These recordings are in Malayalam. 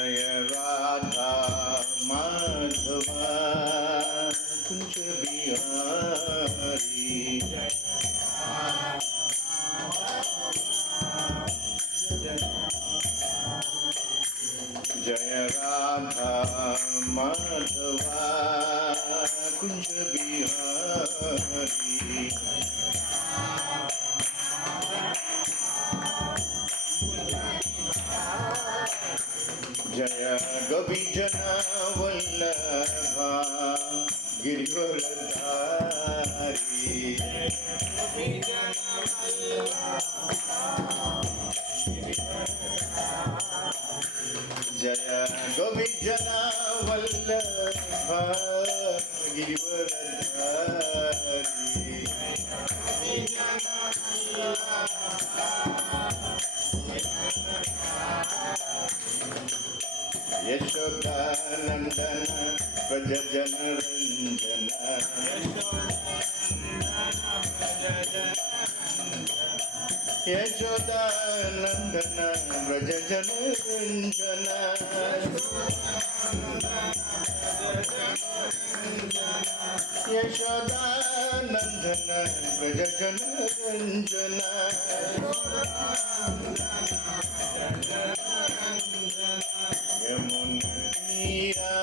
जय राधा माधवा कुंज बिहारी जय राधा माधवा कुंज बिहारी जय गोपीजना वल्लभा गिरिवरधारी जय गोपीजना वल्लभा गिरिवरधारी यशोदानंदन व्रज जनरंजन यशोदानंदन व्रज जनरंजन यशोदानंदन व्रज जनरंजन यमुना तीरा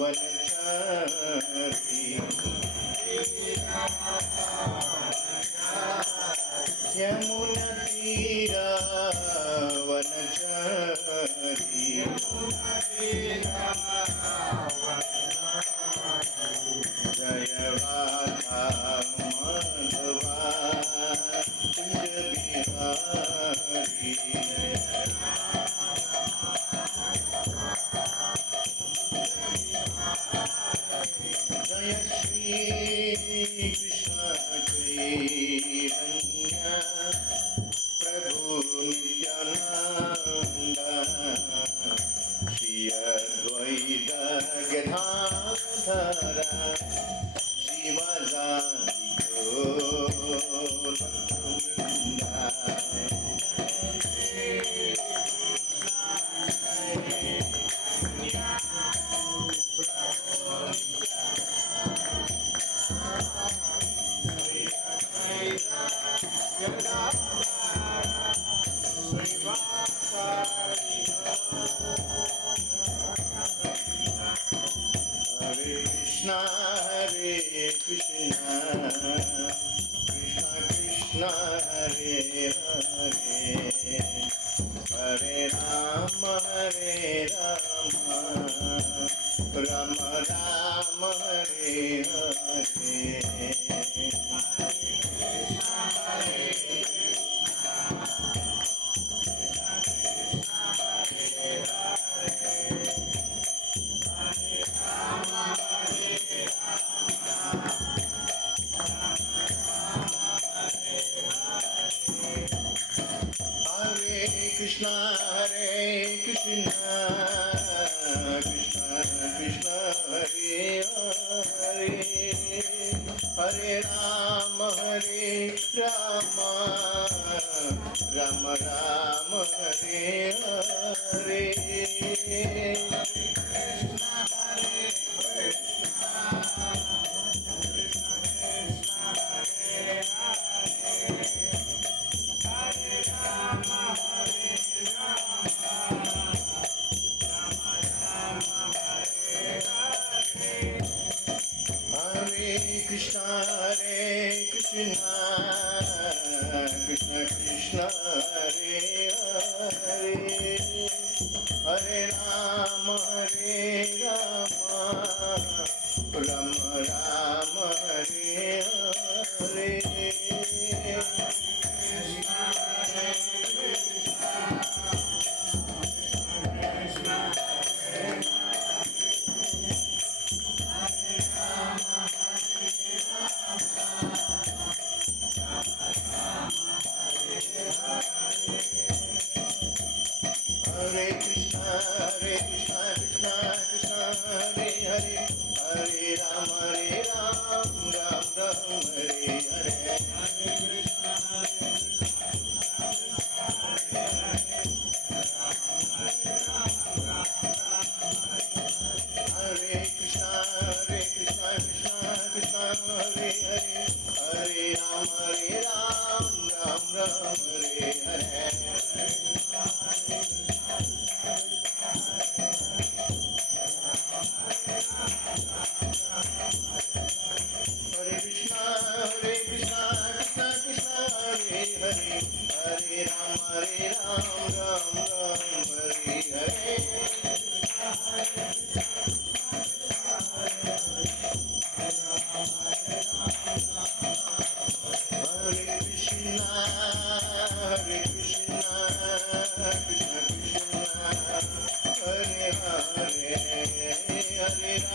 वनचारी यमुना तीरा वनचारी जय राधा माधवा कुंज बिहारी जय श्री कृष्ण चैतन्य प्रभु नित्यानंद श्री अद्वैत गदाधर शिवासादि गौर भक्तवृंद Hare Krishna Krishna Krishna Hare Hare Hare Rama Rama Rama Hare Hare Krishna Krishna Krishna Hare Hare Hare Rama Rama Rama Hare Hare Krishna Krishna Krishna Hare Hare Hare Rama Rama Rama Hare Hare Hare Krishna Krishna Krishna Hare Hare Hare Rama Ram Ram Hare Hare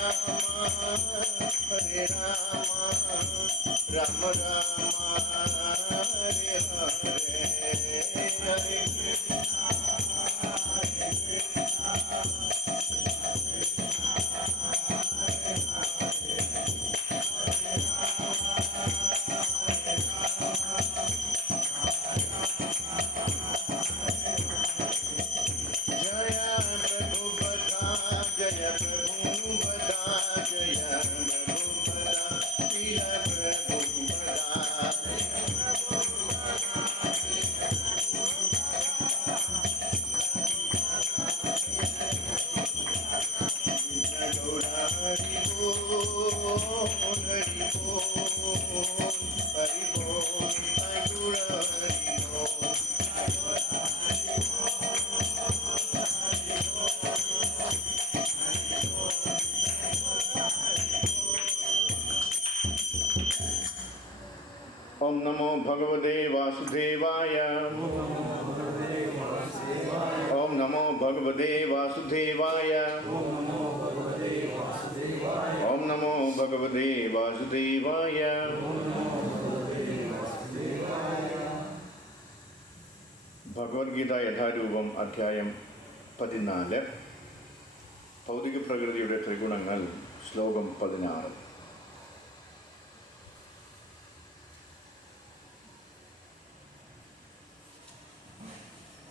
Hare Rama, Rama Rama, Hare Hare, Hare Krishna, Hare Krishna, Om Namo Bhagavate Vasudevaya. Om Namo Bhagavate Vasudevaya. Om Namo Bhagavate Vasudevaya. Bhagavad Gita യഥാരൂപം അധ്യായം 14 ഭൗതിക പ്രകൃതിയുടെ ത്രിഗുണങ്ങൾ ശ്ലോകം 16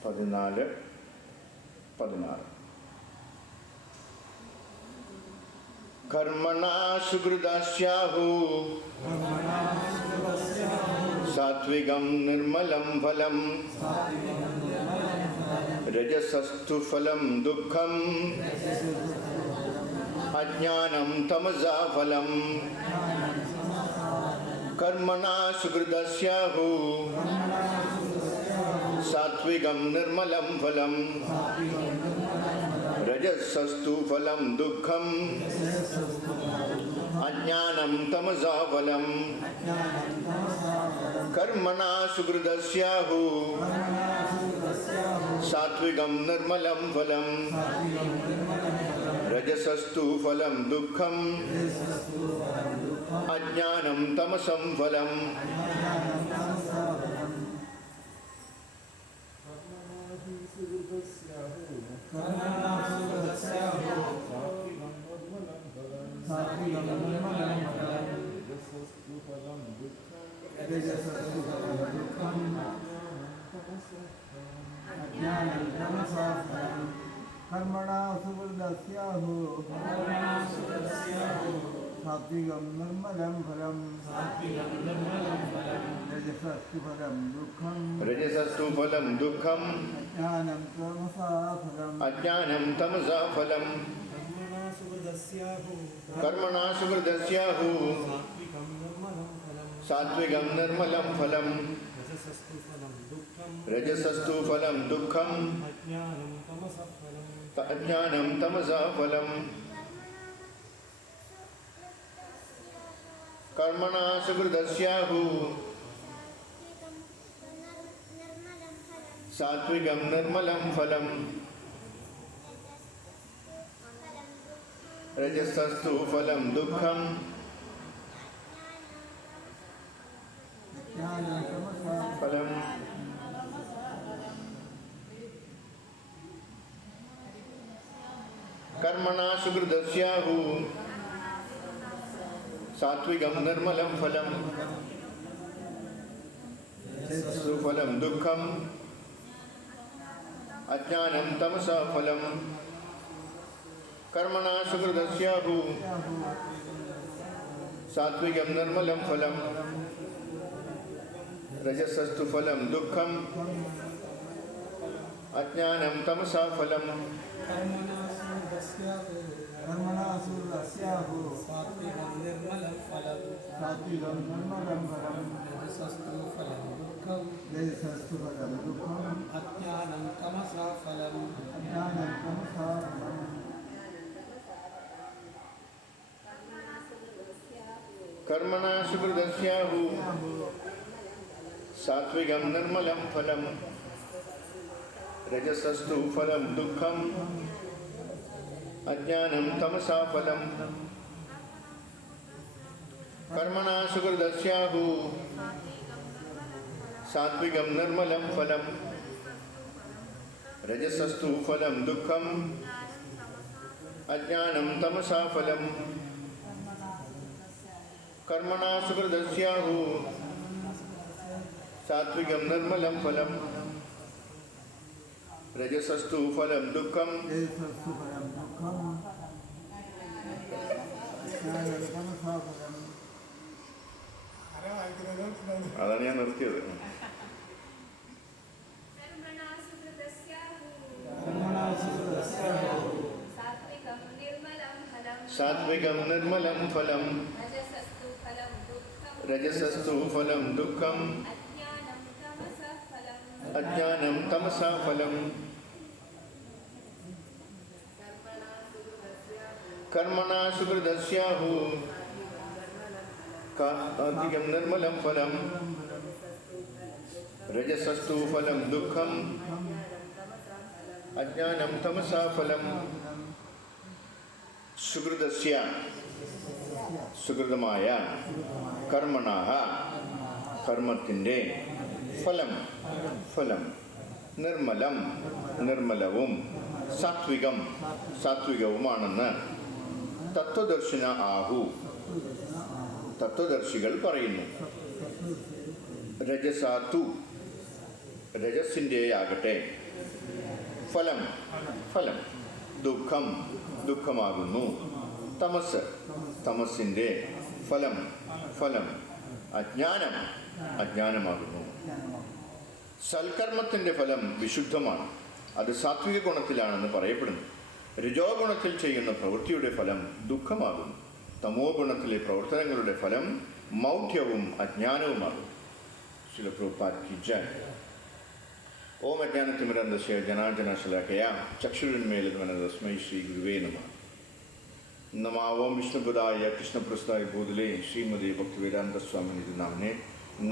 16 कर्मणा सुकृतस्याहु सात्विकं निर्मलं फलं रजसस्तु फलं दुःखम् अज्ञानं तमसा फलं कर्मणा सुकृतस्याहु सात्विकं निर्मलं फलं रजसस्तु फलं दुःखम् अज्ञानं तमसा फलं कर्मणा सुकृतस्याहु सात्विकं निर्मलं फलं रजसस्तु फलं दुःखम् अज्ञानं तमसं फलम् कर्मणा सुकृतस्याहु सात्विकं निर्मलं फलं रजसस्तु फलं दुःखम् अज्ञानं तमसा फलं कर्मणा सुकृतस्याहु सात्विकं निर्मलं फलं रजसस्तु फलं दुःखम् अज्ञानं तमसा फलं कर्मणा सुकृतस्याहु सात्विकं निर्मलं फलं रजसस्तु फलं दुःखम् फलं कर्मणा सुकृतस्याहु सात्विकं निर्मलं फलं सुफलं दुःखम् अज्ञानं तमसा फलं कर्मणा सुकृतस्याहु सात्विकं निर्मलं फलं रजसस्तु फलं दुःखम् अज्ञानं तमसा फलं कर्मणा सुकृतस्याहु सात्विकं निर्मलं फलं रजसस्तु फलं दुःखम् अज्ञानं तमसा फलं कर्मणा सुकृतस्याहु सात्विकं निर्मलं फलं रजसस्तु फलं दुःखम् അജ്ഞാനം തമസാ ഫലം കർമ്മണാ സുകൃതസ്യാഹു സാത്വികം നിർമ്മലം ഫലം രജസസ്തു ഫലം ദുഃഖം അജ്ഞാനം തമസാ ഫലം കർമ്മണാ സുകൃതസ്യാഹു സാത്വികം നിർമ്മലം ഫലം രജസസ്തു ഫലം ദുഃഖം അതാണ് ഞാൻ നിർത്തിയത്. സാത്വികം നിർമ്മലം ഫലം രജസസ്തു ഫലം ദുഃഖം അജ്ഞാനം തമസാ ഫലം കർമ്മണാ സുകൃതസ്യാഹു സാത്വികം നിർമ്മലം ഫലം രജസസ്തു ഫലം ദുഃഖം അജ്ഞാനം തമസാ ഫലം സുകൃതസ്യ സുകൃതമായ കർമ്മണാഹ കർമ്മത്തിൻ്റെ ഫലം ഫലം നിർമ്മലം നിർമ്മലവും സാത്വികം സാത്വികവുമാണെന്ന് തത്വദർശിന ആഹു തത്വദർശികൾ പറയുന്നു. രജസാത്തു രജസിൻ്റെയാകട്ടെ ഫലം ഫലം ദുഃഖം ദുഃഖമാകുന്നു. തമസ് തമസിൻ്റെ ഫലം ഫലം അജ്ഞാനം അജ്ഞാനമാകുന്നു. സൽക്കർമ്മത്തിൻ്റെ ഫലം വിശുദ്ധമാണ്, അത് സാത്വിക ഗുണത്തിലാണെന്ന് പറയപ്പെടുന്നു. രജോ ഗുണത്തിൽ ചെയ്യുന്ന പ്രവൃത്തിയുടെ ഫലം ദുഃഖമാകുന്നു. തമോ ഗുണത്തിലെ പ്രവർത്തനങ്ങളുടെ ഫലം മൗഢ്യവും അജ്ഞാനവുമാകും. ശ്രീല പ്രഭുപാദ് കി ജയ്. ഓം അജ്ഞാനതിമിരന്തസ്യ ജനാർദ്ദനശലാകയാ ചക്ഷുരുന്മീലിതം തസ്മൈ ശ്രീ ഗുരുവേ നമഃ. നമോ ഓം വിഷ്ണുപദായ കൃഷ്ണപ്രസ്ഥായ ഭൂതലേ ശ്രീമതി ഭക്തിവേദാന്ത സ്വാമിനിധി നാമനെ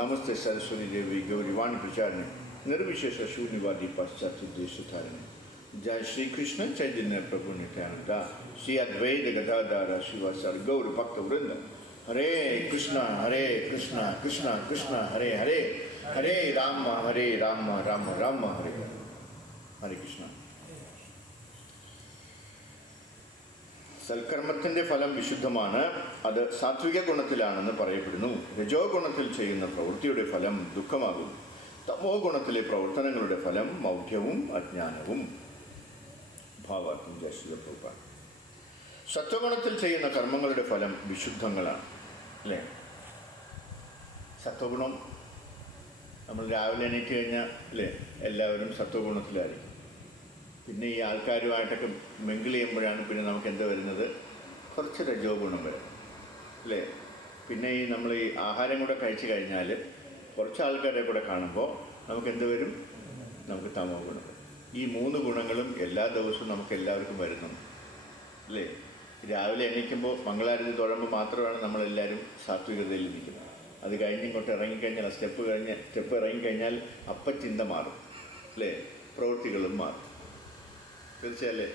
നമസ്തേ സരസ്വതി ദേവി ഗൗരിവാണി പ്രചാരണെ നിർവിശേഷ ശൂന്യവാദി പാശ്ചാത്യുദ്ദേശധാരണെ. जय श्री कृष्ण चैतन्य प्रभु नित्यानंद श्री अद्वैत गदाधर श्रीवासादि गौर भक्त वृंद. हरे कृष्णा कृष्णा कृष्णा हरे हरे हरे राम राम राम हरे हरे कृष्ण. സൽക്കർമ്മത്തിൻ്റെ ഫലം വിശുദ്ധമാണ്, അത് സാത്വിക ഗുണത്തിലാണെന്ന് പറയപ്പെടുന്നു. രജോ ഗുണത്തിൽ ചെയ്യുന്ന പ്രവൃത്തിയുടെ ഫലം ദുഃഖമാകുന്നു. തമോ ഗുണത്തിലെ പ്രവർത്തനങ്ങളുടെ ഫലം മൗഢ്യവും അജ്ഞാനവും. ഭാവാർത്ഥം ജയശ്രീപ്രഭ. സത്വഗുണത്തിൽ ചെയ്യുന്ന കർമ്മങ്ങളുടെ ഫലം വിശുദ്ധങ്ങളാണ്, അല്ലേ? സത്വഗുണം നമ്മൾ രാവിലെ എണീറ്റ് കഴിഞ്ഞാൽ അല്ലേ എല്ലാവരും സത്വഗുണത്തിലായിരിക്കും. പിന്നെ ഈ ആൾക്കാരുമായിട്ടൊക്കെ മിങ്കിൾ ചെയ്യുമ്പോഴാണ് പിന്നെ നമുക്ക് എന്താ വരുന്നത്, കുറച്ച് രജോ ഗുണം വരും, അല്ലേ? പിന്നെ ഈ നമ്മൾ ഈ ആഹാരം കൂടെ കഴിച്ചു കഴിഞ്ഞാൽ കുറച്ച് ആൾക്കാരെ കൂടെ കാണുമ്പോൾ നമുക്ക് എന്ത് വരും, നമുക്ക് തമോ ഗുണം വരും. ഈ മൂന്ന് ഗുണങ്ങളും എല്ലാ ദിവസവും നമുക്ക് എല്ലാവർക്കും വരുന്നുണ്ട്, അല്ലേ? രാവിലെ എണീക്കുമ്പോൾ മംഗളാരതി തൊഴുമ്പോൾ മാത്രമാണ് നമ്മളെല്ലാവരും സാത്വികതയിൽ ഇരിക്കുന്നത്. അത് കഴിഞ്ഞ് ഇങ്ങോട്ട് ഇറങ്ങിക്കഴിഞ്ഞാൽ സ്റ്റെപ്പ് ഇറങ്ങിക്കഴിഞ്ഞാൽ അപ്പം ചിന്ത മാറും, അല്ലേ? പ്രവൃത്തികളും മാറും. തീർച്ചയല്ലേ?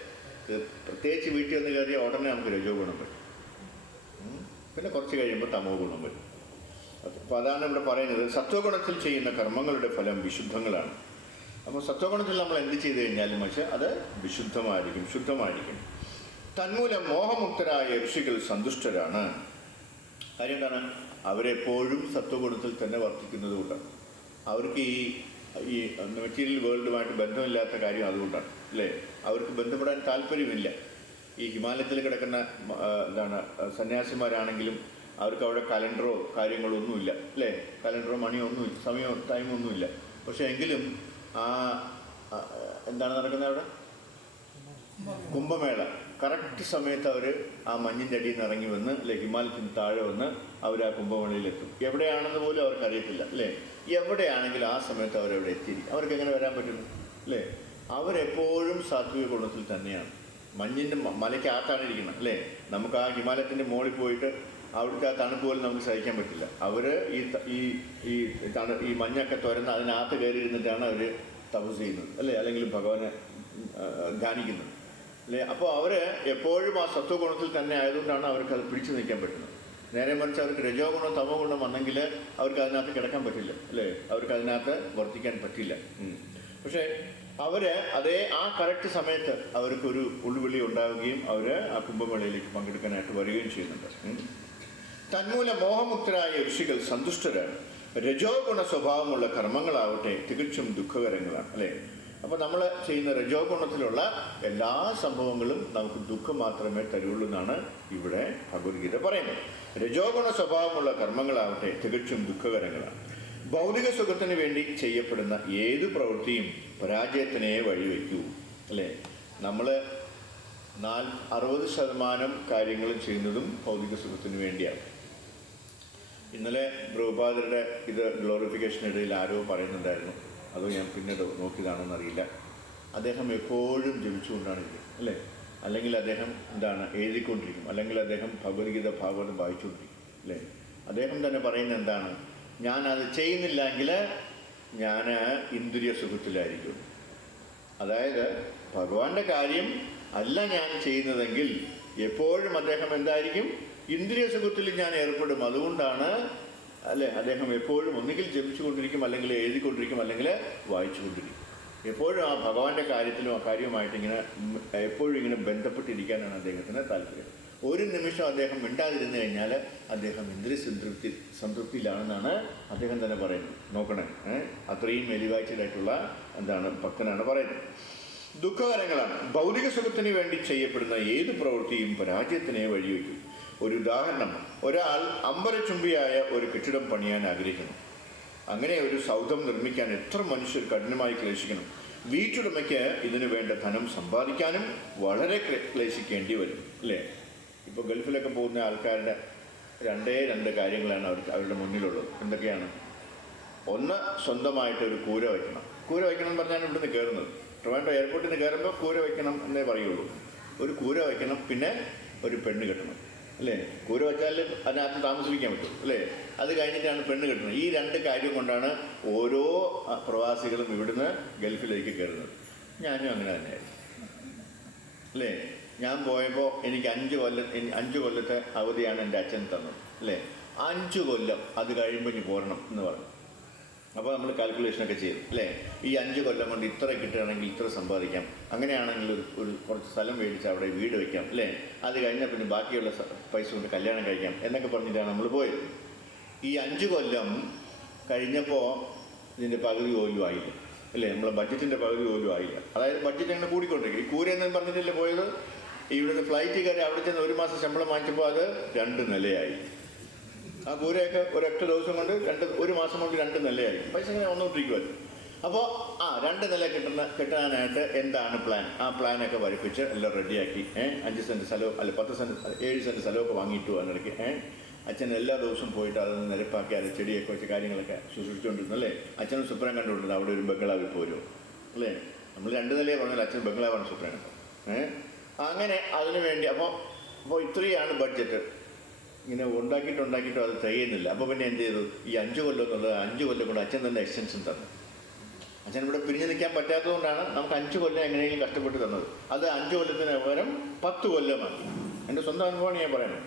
പ്രത്യേകിച്ച് വീട്ടിൽ വന്ന് കയറിയ ഉടനെ നമുക്ക് രജോ ഗുണം വരും, പിന്നെ കുറച്ച് കഴിയുമ്പോൾ തമോ ഗുണം വരും. അപ്പോൾ അതാണ് ഇവിടെ പറയുന്നത്, സത്വഗുണത്തിൽ ചെയ്യുന്ന കർമ്മങ്ങളുടെ ഫലം വിശുദ്ധങ്ങളാണ്. അപ്പോൾ സത്വഗുണത്തിൽ നമ്മൾ എന്ത് ചെയ്തു കഴിഞ്ഞാലും പക്ഷേ അത് വിശുദ്ധമായിരിക്കും, ശുദ്ധമായിരിക്കും. തന്മൂലം മോഹമുക്തരായ ഋഷികൾ സന്തുഷ്ടരാണ്. കാര്യം എന്താണ്? അവരെപ്പോഴും സത്വഗുണത്തിൽ തന്നെ വർത്തിക്കുന്നത് കൊണ്ടാണ്. അവർക്ക് ഈ മെറ്റീരിയൽ വേൾഡുമായിട്ട് ബന്ധമില്ലാത്ത കാര്യം അതുകൊണ്ടാണ്, അല്ലേ? അവർക്ക് ബന്ധപ്പെടാൻ താല്പര്യമില്ല. ഈ ഹിമാലയത്തിൽ കിടക്കുന്ന സന്യാസിമാരാണെങ്കിലും അവർക്ക് അവിടെ കലണ്ടറോ കാര്യങ്ങളോ ഒന്നുമില്ല, അല്ലേ? കലണ്ടറോ മണിയോ ഒന്നുമില്ല, സമയമോ ടൈമൊന്നുമില്ല. പക്ഷേ എങ്കിലും എന്താണ് നടക്കുന്നത് അവിടെ? കുംഭമേള കറക്റ്റ് സമയത്ത് അവർ ആ മഞ്ഞിൻ്റെ അടിയിൽ നിന്ന് ഇറങ്ങി വന്ന്, അല്ലെ, ഹിമാലയത്തിന് താഴെ വന്ന് അവർ ആ കുംഭമേളയിലെത്തും. എവിടെയാണെന്ന് പോലും അവർക്കറിയത്തില്ല, അല്ലേ? എവിടെയാണെങ്കിലും ആ സമയത്ത് അവരവിടെ എത്തിയിരിക്കും. അവർക്ക് എങ്ങനെ വരാൻ പറ്റുന്നു, അല്ലേ? അവരെപ്പോഴും സാത്വിക ഗുണത്തിൽ തന്നെയാണ്. മഞ്ഞിൻ്റെ മലയ്ക്കകത്താണ് ഇരിക്കുന്നത്, അല്ലേ? നമുക്ക് ആ ഹിമാലയത്തിൻ്റെ മുകളിൽ പോയിട്ട് അവിടുത്തെ ആ തണുപ്പ് പോലും നമുക്ക് സഹിക്കാൻ പറ്റില്ല. അവർ ഈ മഞ്ഞൊക്കെ തുരന്ന് അതിനകത്ത് കയറി ഇരുന്നിട്ടാണ് അവർ തപസ് ചെയ്യുന്നത്, അല്ലേ? അല്ലെങ്കിൽ ഭഗവാനെ ധ്യാനിക്കുന്നത്. അല്ലേ? അപ്പോൾ അവർ എപ്പോഴും ആ സത്വഗുണത്തിൽ തന്നെ ആയതുകൊണ്ടാണ് അവർക്ക് അത് പിടിച്ചു നിൽക്കാൻ പറ്റുന്നത്. നേരെ മറിച്ച് അവർക്ക് രജോ ഗുണം തമോ ഗുണം വന്നെങ്കിൽ അവർക്ക് അതിനകത്ത് കിടക്കാൻ പറ്റില്ല, അല്ലേ? അവർക്ക് അതിനകത്ത് വർദ്ധിക്കാൻ പറ്റില്ല. പക്ഷേ അവർ ആ കറക്റ്റ് സമയത്ത് അവർക്കൊരു ഉൾവിളി ഉണ്ടാവുകയും അവർ ആ കുംഭമേളയിലേക്ക് പങ്കെടുക്കാനായിട്ട് വരികയും ചെയ്യുന്നുണ്ട്. തന്മൂലം മോഹമുക്തരായ ഋഷികൾ സന്തുഷ്ടരാണ്. രജോ ഗുണ സ്വഭാവമുള്ള കർമ്മങ്ങളാവട്ടെ തികച്ചും ദുഃഖകരങ്ങളാണ്, അല്ലേ? അപ്പോൾ നമ്മൾ ചെയ്യുന്ന രജോ ഗുണത്തിലുള്ള എല്ലാ സംഭവങ്ങളും നമുക്ക് ദുഃഖം മാത്രമേ തരുള്ളൂ എന്നാണ് ഇവിടെ ഭഗവത്ഗീത പറയുന്നത്. രജോ ഗുണ സ്വഭാവമുള്ള കർമ്മങ്ങളാവട്ടെ തികച്ചും ദുഃഖകരങ്ങളാണ്. ഭൗതിക സുഖത്തിന് വേണ്ടി ചെയ്യപ്പെടുന്ന ഏതു പ്രവൃത്തിയും പരാജയത്തിനെ വഴിവെക്കൂ, അല്ലേ? നമ്മൾ 60% കാര്യങ്ങളും ചെയ്യുന്നതും ഭൗതിക സുഖത്തിന് വേണ്ടിയാണ്. ഇന്നലെ പ്രഭുപാദരുടെ ഇത് ഗ്ലോറിഫിക്കേഷനിടയിൽ ആരോ പറയുന്നുണ്ടായിരുന്നു, അത് ഞാൻ പിന്നീട് നോക്കിയതാണെന്നറിയില്ല. അദ്ദേഹം എപ്പോഴും ജപിച്ചുകൊണ്ടാണ് ഇരിക്കുന്നത്, അല്ലേ? അല്ലെങ്കിൽ അദ്ദേഹം എഴുതിക്കൊണ്ടിരിക്കും, അല്ലെങ്കിൽ അദ്ദേഹം ഭഗവത്ഗീത ഭാഗവതം വായിച്ചുകൊണ്ടിരിക്കും, അല്ലേ? അദ്ദേഹം തന്നെ പറയുന്നത് എന്താണ്? ഞാനത് ചെയ്യുന്നില്ലെങ്കിൽ ഞാൻ ഇന്ദ്രിയ സുഖത്തിലായിരിക്കും. അതായത് ഭഗവാന്റെ കാര്യം അല്ല ഞാൻ ചെയ്യുന്നതെങ്കിൽ എപ്പോഴും അദ്ദേഹം എന്തായിരിക്കും? ഇന്ദ്രിയ സുഖത്തിൽ ഞാൻ ഏർപ്പെടും. അതുകൊണ്ടാണ്, അല്ലേ, അദ്ദേഹം എപ്പോഴും ഒന്നുകിൽ ജപിച്ചുകൊണ്ടിരിക്കും, അല്ലെങ്കിൽ എഴുതിക്കൊണ്ടിരിക്കും, അല്ലെങ്കിൽ വായിച്ചുകൊണ്ടിരിക്കും. എപ്പോഴും ആ ഭഗവാന്റെ കാര്യത്തിലും ആ കാര്യവുമായിട്ട് എപ്പോഴും ഇങ്ങനെ ബന്ധപ്പെട്ടിരിക്കാനാണ് അദ്ദേഹത്തിന് താല്പര്യം. ഒരു നിമിഷം അദ്ദേഹം മിണ്ടാതിരുന്നു കഴിഞ്ഞാൽ അദ്ദേഹം ഇന്ദ്രിയ സംതൃപ്തിയിലാണെന്നാണ് അദ്ദേഹം തന്നെ പറയുന്നത്. നോക്കണേ, അത്രയും എലിവാഴ്ചയിലായിട്ടുള്ള ഭക്തനാണ് പറയുന്നത്. ദുഃഖകരങ്ങളാണ്. ഭൗതിക സുഖത്തിന് വേണ്ടി ചെയ്യപ്പെടുന്ന ഏത് പ്രവൃത്തിയും പരാജയത്തിനെ വഴിവെക്കും. ഒരു ഉദാഹരണം, ഒരാൾ അമ്പരചുംബിയായ ഒരു കെട്ടിടം പണിയാൻ ആഗ്രഹിക്കുന്നു. അങ്ങനെ ഒരു സൗധം നിർമ്മിക്കാൻ എത്ര മനുഷ്യർ കഠിനമായി ക്ലേശിക്കണം. വീട്ടുടമയ്ക്ക് ഇതിനു വേണ്ട ധനം സമ്പാദിക്കാനും വളരെ ക്ലേശിക്കേണ്ടി വരും, അല്ലേ? ഇപ്പോൾ ഗൾഫിലൊക്കെ പോകുന്ന ആൾക്കാരുടെ രണ്ട് കാര്യങ്ങളാണ് അവരുടെ മുന്നിലുള്ളത്. എന്തൊക്കെയാണ്? ഒന്ന്, സ്വന്തമായിട്ടൊരു കൂര വയ്ക്കണം. കൂര വയ്ക്കണം എന്ന് പറഞ്ഞാൽ ഇവിടുന്ന് കയറുന്നത്, ട്രിവാൻഡ്രം എയർപോർട്ടിൽ നിന്ന് കയറുമ്പോൾ കൂര വയ്ക്കണം എന്നേ പറയുള്ളൂ. ഒരു കൂര വയ്ക്കണം, പിന്നെ ഒരു പെണ്ണ് കെട്ടണം, അല്ലേ? കൂര വെച്ചാൽ അതിനകത്ത് താമസിപ്പിക്കാൻ പറ്റും, അല്ലേ? അത് കഴിഞ്ഞിട്ടാണ് പെണ്ണ് കെട്ടുന്നത്. ഈ 2 കാര്യം കൊണ്ടാണ് ഓരോ പ്രവാസികളും ഇവിടുന്ന് ഗൾഫിലേക്ക് കയറുന്നത്. ഞാനും അങ്ങനെ തന്നെയായിരുന്നു, അല്ലേ? ഞാൻ പോയപ്പോൾ എനിക്ക് 5 കൊല്ലത്തെ അവധിയാണ് എൻ്റെ അച്ഛൻ തന്നത്, അല്ലേ? 5 കൊല്ലം അത് കഴിയുമ്പോൾ ഇനി പോരണം എന്ന് പറഞ്ഞു. അപ്പോൾ നമ്മൾ കാൽക്കുലേഷനൊക്കെ ചെയ്തു, അല്ലേ? ഈ 5 കൊല്ലം കൊണ്ട് ഇത്ര കിട്ടുകയാണെങ്കിൽ ഇത്ര സമ്പാദിക്കാം, അങ്ങനെയാണെങ്കിൽ ഒരു കുറച്ച് സ്ഥലം മേടിച്ച് അവിടെ വീട് വയ്ക്കാം, അല്ലേ? അത് കഴിഞ്ഞാൽ പിന്നെ ബാക്കിയുള്ള പൈസ കൊണ്ട് കല്യാണം കഴിക്കാം എന്നൊക്കെ പറഞ്ഞിട്ടാണ് നമ്മൾ പോയത്. ഈ 5 കൊല്ലം കഴിഞ്ഞപ്പോൾ ഇതിൻ്റെ പകുതി പോലും ആയില്ല, അല്ലേ? നമ്മളെ ബഡ്ജറ്റിൻ്റെ പകുതി പോലും ആയില്ല. അതായത് ബഡ്ജറ്റ് അങ്ങനെ കൂടിക്കൊണ്ടിരിക്കും. ഈ കൂര എന്നു പറഞ്ഞിട്ടല്ലേ പോയത്? ഇവിടുന്ന് ഫ്ലൈറ്റ് കയറി അവിടെ ചെന്ന് 1 മാസം ശമ്പളം വാങ്ങിച്ചപ്പോൾ അത് 2 നിലയായി. ആ കൂരയൊക്കെ ഒരൊറ്റ ദിവസം കൊണ്ട് 1 മാസം കൊണ്ട് 2 നിലയായി. പൈസ ഇങ്ങനെ വന്നുകൊണ്ടിരിക്കുമല്ലോ. അപ്പോൾ 2 നില കിട്ടാനായിട്ട് എന്താണ് പ്ലാൻ? ആ പ്ലാനൊക്കെ വരപ്പിച്ച് എല്ലാം റെഡിയാക്കി 5 സെൻറ്റ് സ്ഥലവും 10 സെൻറ്റ് 7 സെൻറ്റ് സ്ഥലമൊക്കെ വാങ്ങിയിട്ടു. അതിനിടയ്ക്ക് അച്ഛൻ എല്ലാ ദിവസവും പോയിട്ട് അതൊന്ന് നിരപ്പാക്കി അത് ചെടിയൊക്കെ വെച്ച് കാര്യങ്ങളൊക്കെ ശുശ്രൂഷിച്ചുകൊണ്ടിരുന്നു, അല്ലേ? അച്ഛനും സ്വപ്നം കണ്ടുകൊണ്ടിരുന്നു അവിടെ ഒരു ബംഗ്ലാവിൽ പോരും, അല്ലേ? നമ്മൾ 2 നിലയെ പറഞ്ഞാൽ അച്ഛൻ ബംഗ്ലാവാണ് സ്വപ്നം കണ്ടത്. അങ്ങനെ അതിനു വേണ്ടി അപ്പോൾ ഇത്രയാണ് ബഡ്ജറ്റ്. ഇങ്ങനെ ഉണ്ടാക്കിയിട്ടും അത് തികയുന്നില്ല. അപ്പോൾ പിന്നെ എന്ത് ചെയ്തു? ഈ 5 കൊല്ലം എന്നുള്ളത് 5 കൊല്ലം കൊണ്ട് അച്ഛൻ തന്നെ എക്സ്റ്റൻഷൻ തന്നു. അച്ഛൻ ഇവിടെ പിരിഞ്ഞു നിൽക്കാൻ പറ്റാത്തതുകൊണ്ടാണ് നമുക്ക് 5 കൊല്ലം എങ്ങനെയെങ്കിലും കഷ്ടപ്പെട്ട് തന്നത്. അത് 5 കൊല്ലത്തിന് പകരം 10 കൊല്ലമാക്കി. എൻ്റെ സ്വന്തം അനുഭവമാണ് ഞാൻ പറയുന്നത്.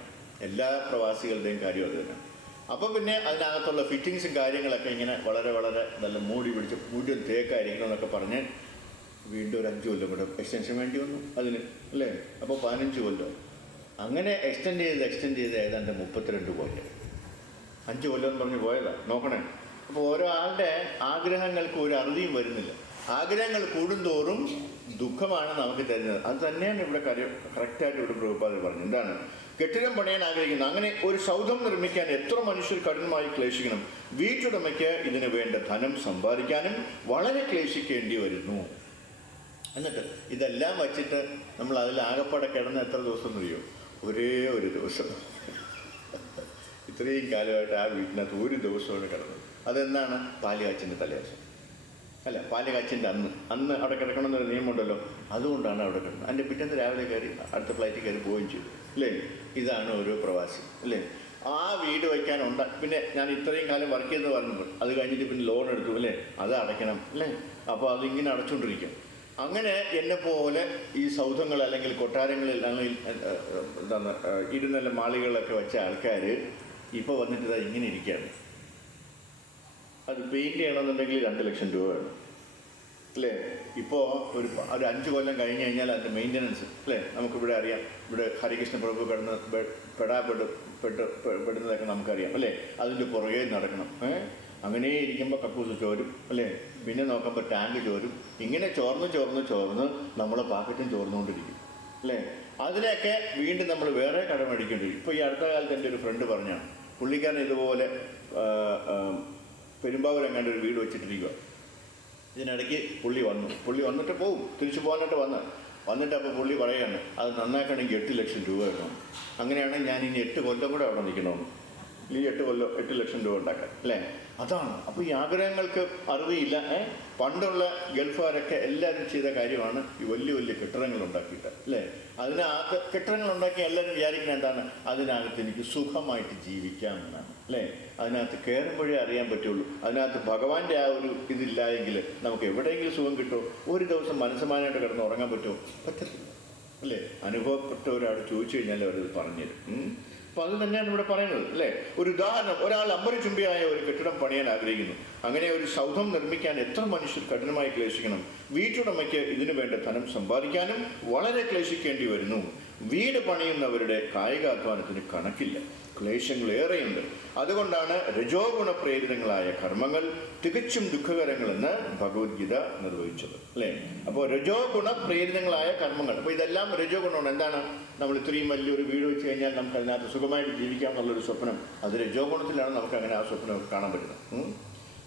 എല്ലാ പ്രവാസികളുടെയും കാര്യം അത് തന്നെ. അപ്പോൾ പിന്നെ അതിനകത്തുള്ള ഫിറ്റിങ്സും കാര്യങ്ങളൊക്കെ ഇങ്ങനെ വളരെ നല്ല മൂടി തേക്കായിരിക്കണം എന്നൊക്കെ പറഞ്ഞ് വീണ്ടും ഒരു 5 കൊല്ലം കൂടെ എക്സ്റ്റൻഷൻ വേണ്ടി വന്നു അതിന്, അല്ലേ? അപ്പോൾ 15 കൊല്ലം അങ്ങനെ എക്സ്റ്റെൻഡ് ചെയ്ത് ഏതാണ്ട് 32 കൊല്ലം. 5 കൊല്ലം എന്ന് പറഞ്ഞ് പോയതാണ്. നോക്കണേ. അപ്പോൾ ഓരോ ആളുടെ ആഗ്രഹങ്ങൾക്ക് ഒരു അറുതിയും വരുന്നില്ല. ആഗ്രഹങ്ങൾ കൂടുന്തോറും ദുഃഖമാണ് നമുക്ക് തരുന്നത്. അത് തന്നെയാണ് ഇവിടെ കറക്റ്റായിട്ട് ഇവിടെ പ്രഭുപാദർ പറഞ്ഞു. എന്താണ്? കെട്ടിടം പണിയാൻ ആഗ്രഹിക്കുന്നു. അങ്ങനെ ഒരു സൗധം നിർമ്മിക്കാൻ എത്ര മനുഷ്യർ കഠിനമായി ക്ലേശിക്കണം. വീട്ടുടമയ്ക്ക് ഇതിന് വേണ്ട ധനം സമ്പാദിക്കാനും വളരെ ക്ലേശിക്കേണ്ടി വരുന്നു. എന്നിട്ട് ഇതെല്ലാം വച്ചിട്ട് നമ്മൾ അതിലാകപ്പാടെ കിടന്ന് എത്ര ദിവസം അറിയോ? ഒരേ ഒരു ദിവസം. ഇത്രയും കാലമായിട്ട് ആ വീട്ടിനകത്ത് ഒരു ദിവസമാണ് കിടന്നത്. അതെന്താണ്? പാലുകാച്ചിൻ്റെ തലേദിവസം, അല്ല, പാലുകാച്ചിൻ്റെ അന്ന് അവിടെ കിടക്കണമെന്നൊരു നിയമമുണ്ടല്ലോ. അതുകൊണ്ടാണ് അവിടെ കിടന്നത്. അതിൻ്റെ പിറ്റേന്ന് രാവിലെ കയറി അടുത്ത ഫ്ലൈറ്റിൽ കയറി പോവുകയും ചെയ്തു, അല്ലേ? ഇതാണ് ഓരോ പ്രവാസി, അല്ലേ? ആ വീട് വയ്ക്കാനുണ്ട്. പിന്നെ ഞാൻ ഇത്രയും കാലം വർക്ക് ചെയ്തെന്ന് പറഞ്ഞപ്പോൾ അത് കഴിഞ്ഞിട്ട് പിന്നെ ലോൺ എടുത്തു, അല്ലേ? അത് അടയ്ക്കണം, അല്ലേ? അപ്പോൾ അതിങ്ങനെ അടച്ചുകൊണ്ടിരിക്കും. അങ്ങനെ എന്നെ പോലെ ഈ സൗധങ്ങൾ അല്ലെങ്കിൽ കൊട്ടാരങ്ങളിൽ അല്ലെങ്കിൽ എന്താണ് ഇരുന്നല്ല മാളികളൊക്കെ വെച്ച ആൾക്കാർ ഇപ്പോൾ വന്നിട്ട് ഇതാ ഇങ്ങനെ ഇരിക്കുകയാണ്. അത് പെയിൻറ്റ് ചെയ്യണമെന്നുണ്ടെങ്കിൽ 2 ലക്ഷം രൂപ വേണം അല്ലേ? ഇപ്പോൾ ഒരു 5 കൊല്ലം കഴിഞ്ഞ് കഴിഞ്ഞാൽ അതിൻ്റെ മെയിൻ്റനൻസ് അല്ലേ നമുക്കിവിടെ അറിയാം. ഇവിടെ ഹരികൃഷ്ണ പ്രഭു പെടുന്നതൊക്കെ നമുക്കറിയാം അല്ലേ? അതിൻ്റെ പുറകെ നടക്കണം. അങ്ങനെ ഇരിക്കുമ്പോൾ കക്കൂസ് ചോരും അല്ലേ? പിന്നെ നോക്കുമ്പോൾ ടാങ്ക് ചോരും. ഇങ്ങനെ ചോർന്ന് നമ്മളെ പാക്കറ്റും ചോർന്നുകൊണ്ടിരിക്കും അല്ലേ? അതിനെയൊക്കെ വീണ്ടും നമ്മൾ വേറെ കടമടിക്കേണ്ടി വരും. ഇപ്പോൾ ഈ അടുത്ത കാലത്ത് എൻ്റെ ഒരു ഫ്രണ്ട് പറഞ്ഞാണ്, പുള്ളിക്കാരൻ ഇതുപോലെ പെരുമ്പാവൂരെങ്ങാണ്ട് ഒരു വീട് വെച്ചിട്ടിരിക്കുക. ഇതിനിടയ്ക്ക് പുള്ളി വന്നിട്ട് പോവും, തിരിച്ചു പോകാനായിട്ട് വന്നിട്ട് അപ്പോൾ പുള്ളി പറയുകയാണ് അത് നന്നാക്കണമെങ്കിൽ 8 ലക്ഷം രൂപ വേണം. അങ്ങനെയാണെങ്കിൽ ഞാൻ ഇനി 8 കൊല്ലം കൂടെ അവിടെ നിൽക്കണമെന്ന്. ഈ 8 ലക്ഷം രൂപ ഉണ്ടാക്കാൻ അല്ലേ? അതാണ്. അപ്പോൾ ഈ ആഗ്രഹങ്ങൾക്ക് അറുതിയില്ല. പണ്ടുള്ള ഗൾഫുകാരൊക്കെ എല്ലാവരും ചെയ്ത കാര്യമാണ് ഈ വലിയ വലിയ കെട്ടിടങ്ങൾ ഉണ്ടാക്കിയിട്ട് അല്ലേ? അതിനകത്ത് കെട്ടിടങ്ങൾ ഉണ്ടാക്കി എല്ലാവരും വിചാരിക്കുന്നത് എന്താണ്? അതിനകത്ത് എനിക്ക് സുഖമായിട്ട് ജീവിക്കാം എന്നാണ് അല്ലേ? അതിനകത്ത് കയറുമ്പോഴേ അറിയാൻ പറ്റുള്ളൂ. അതിനകത്ത് ഭഗവാന്റെ ആ ഒരു ഇതില്ല എങ്കിൽ നമുക്ക് എവിടെയെങ്കിലും സുഖം കിട്ടുമോ? ഒരു ദിവസം മനസ്സമാനായിട്ട് കിടന്ന് ഉറങ്ങാൻ പറ്റുമോ? പറ്റത്തില്ല അല്ലേ? അനുഭവപ്പെട്ട ഒരാൾ ചോദിച്ചു കഴിഞ്ഞാൽ അവരത് പറഞ്ഞുതരും. അപ്പോൾ അത് തന്നെയാണ് ഇവിടെ പറയുന്നത് അല്ലേ? ഒരു ഉദാഹരണം, ഒരാൾ അമ്പരചുംബിയായ ഒരു കെട്ടിടം പണിയാൻ ആഗ്രഹിക്കുന്നു. അങ്ങനെ ഒരു സൗധം നിർമ്മിക്കാൻ എത്ര മനുഷ്യർ കഠിനമായി ക്ലേശിക്കണം. വീട്ടുടമയ്ക്ക് ഇതിനു വേണ്ട ധനം സമ്പാദിക്കാനും വളരെ ക്ലേശിക്കേണ്ടി വരുന്നു. വീട് പണിയുന്നവരുടെ കായികാധ്വാനത്തിന് കണക്കില്ല, ക്ലേശങ്ങൾ ഏറെയുണ്ട്. അതുകൊണ്ടാണ് രജോഗുണ പ്രേരിതങ്ങളായ കർമ്മങ്ങൾ തികച്ചും ദുഃഖകരങ്ങളെന്ന് ഭഗവത്ഗീത നിർവഹിച്ചത് അല്ലേ? അപ്പോൾ രജോഗുണ പ്രേരിതങ്ങളായ കർമ്മങ്ങൾ, അപ്പോൾ ഇതെല്ലാം രജോഗുണമാണ്. എന്താണ്? നമ്മൾ ഇത്രയും വലിയൊരു വീട് വെച്ച് കഴിഞ്ഞാൽ നമുക്ക് അതിനകത്ത് സുഖമായിട്ട് ജീവിക്കാം എന്നുള്ളൊരു സ്വപ്നം, അത് രജോഗുണത്തിലാണ് നമുക്ക് അങ്ങനെ ആ സ്വപ്നം കാണാൻ പറ്റുന്നത്.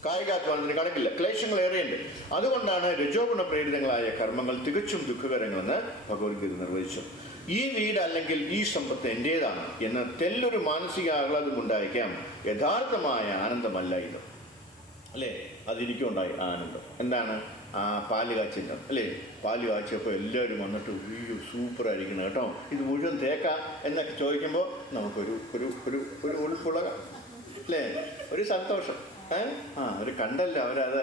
കായികാധ്വാനത്തിന് കണക്കില്ല, ക്ലേശങ്ങൾ ഏറെയുണ്ട്. അതുകൊണ്ടാണ് രജോഗുണ പ്രേരിതങ്ങളായ കർമ്മങ്ങൾ തികച്ചും ദുഃഖകരങ്ങളെന്ന് ഭഗവത്ഗീത നിർവഹിച്ചു. ഈ വീട് അല്ലെങ്കിൽ ഈ സമ്പത്ത് എൻ്റേതാണ് എന്ന് തെല്ലൊരു മാനസിക ആഹ്ലാദം ഉണ്ടായിരിക്കാം, യഥാർത്ഥമായ ആനന്ദമല്ല ഇത് അല്ലേ? അതെനിക്കുണ്ടായി ആനന്ദം. എന്താണ്? ആ പാല് കാച്ചില്ല അല്ലേ? പാല് കാച്ചിയപ്പോൾ എല്ലാവരും വന്നിട്ട് അയ്യോ സൂപ്പറായിരിക്കണം കേട്ടോ, ഇത് മുഴുവൻ തേക്കാം എന്നൊക്കെ ചോദിക്കുമ്പോൾ നമുക്കൊരു ഒരു ഒരു ഒരു ഉൾപ്പുളക അല്ലേ? ഒരു സന്തോഷം. അവർ കണ്ടല്ലോ, അവരത്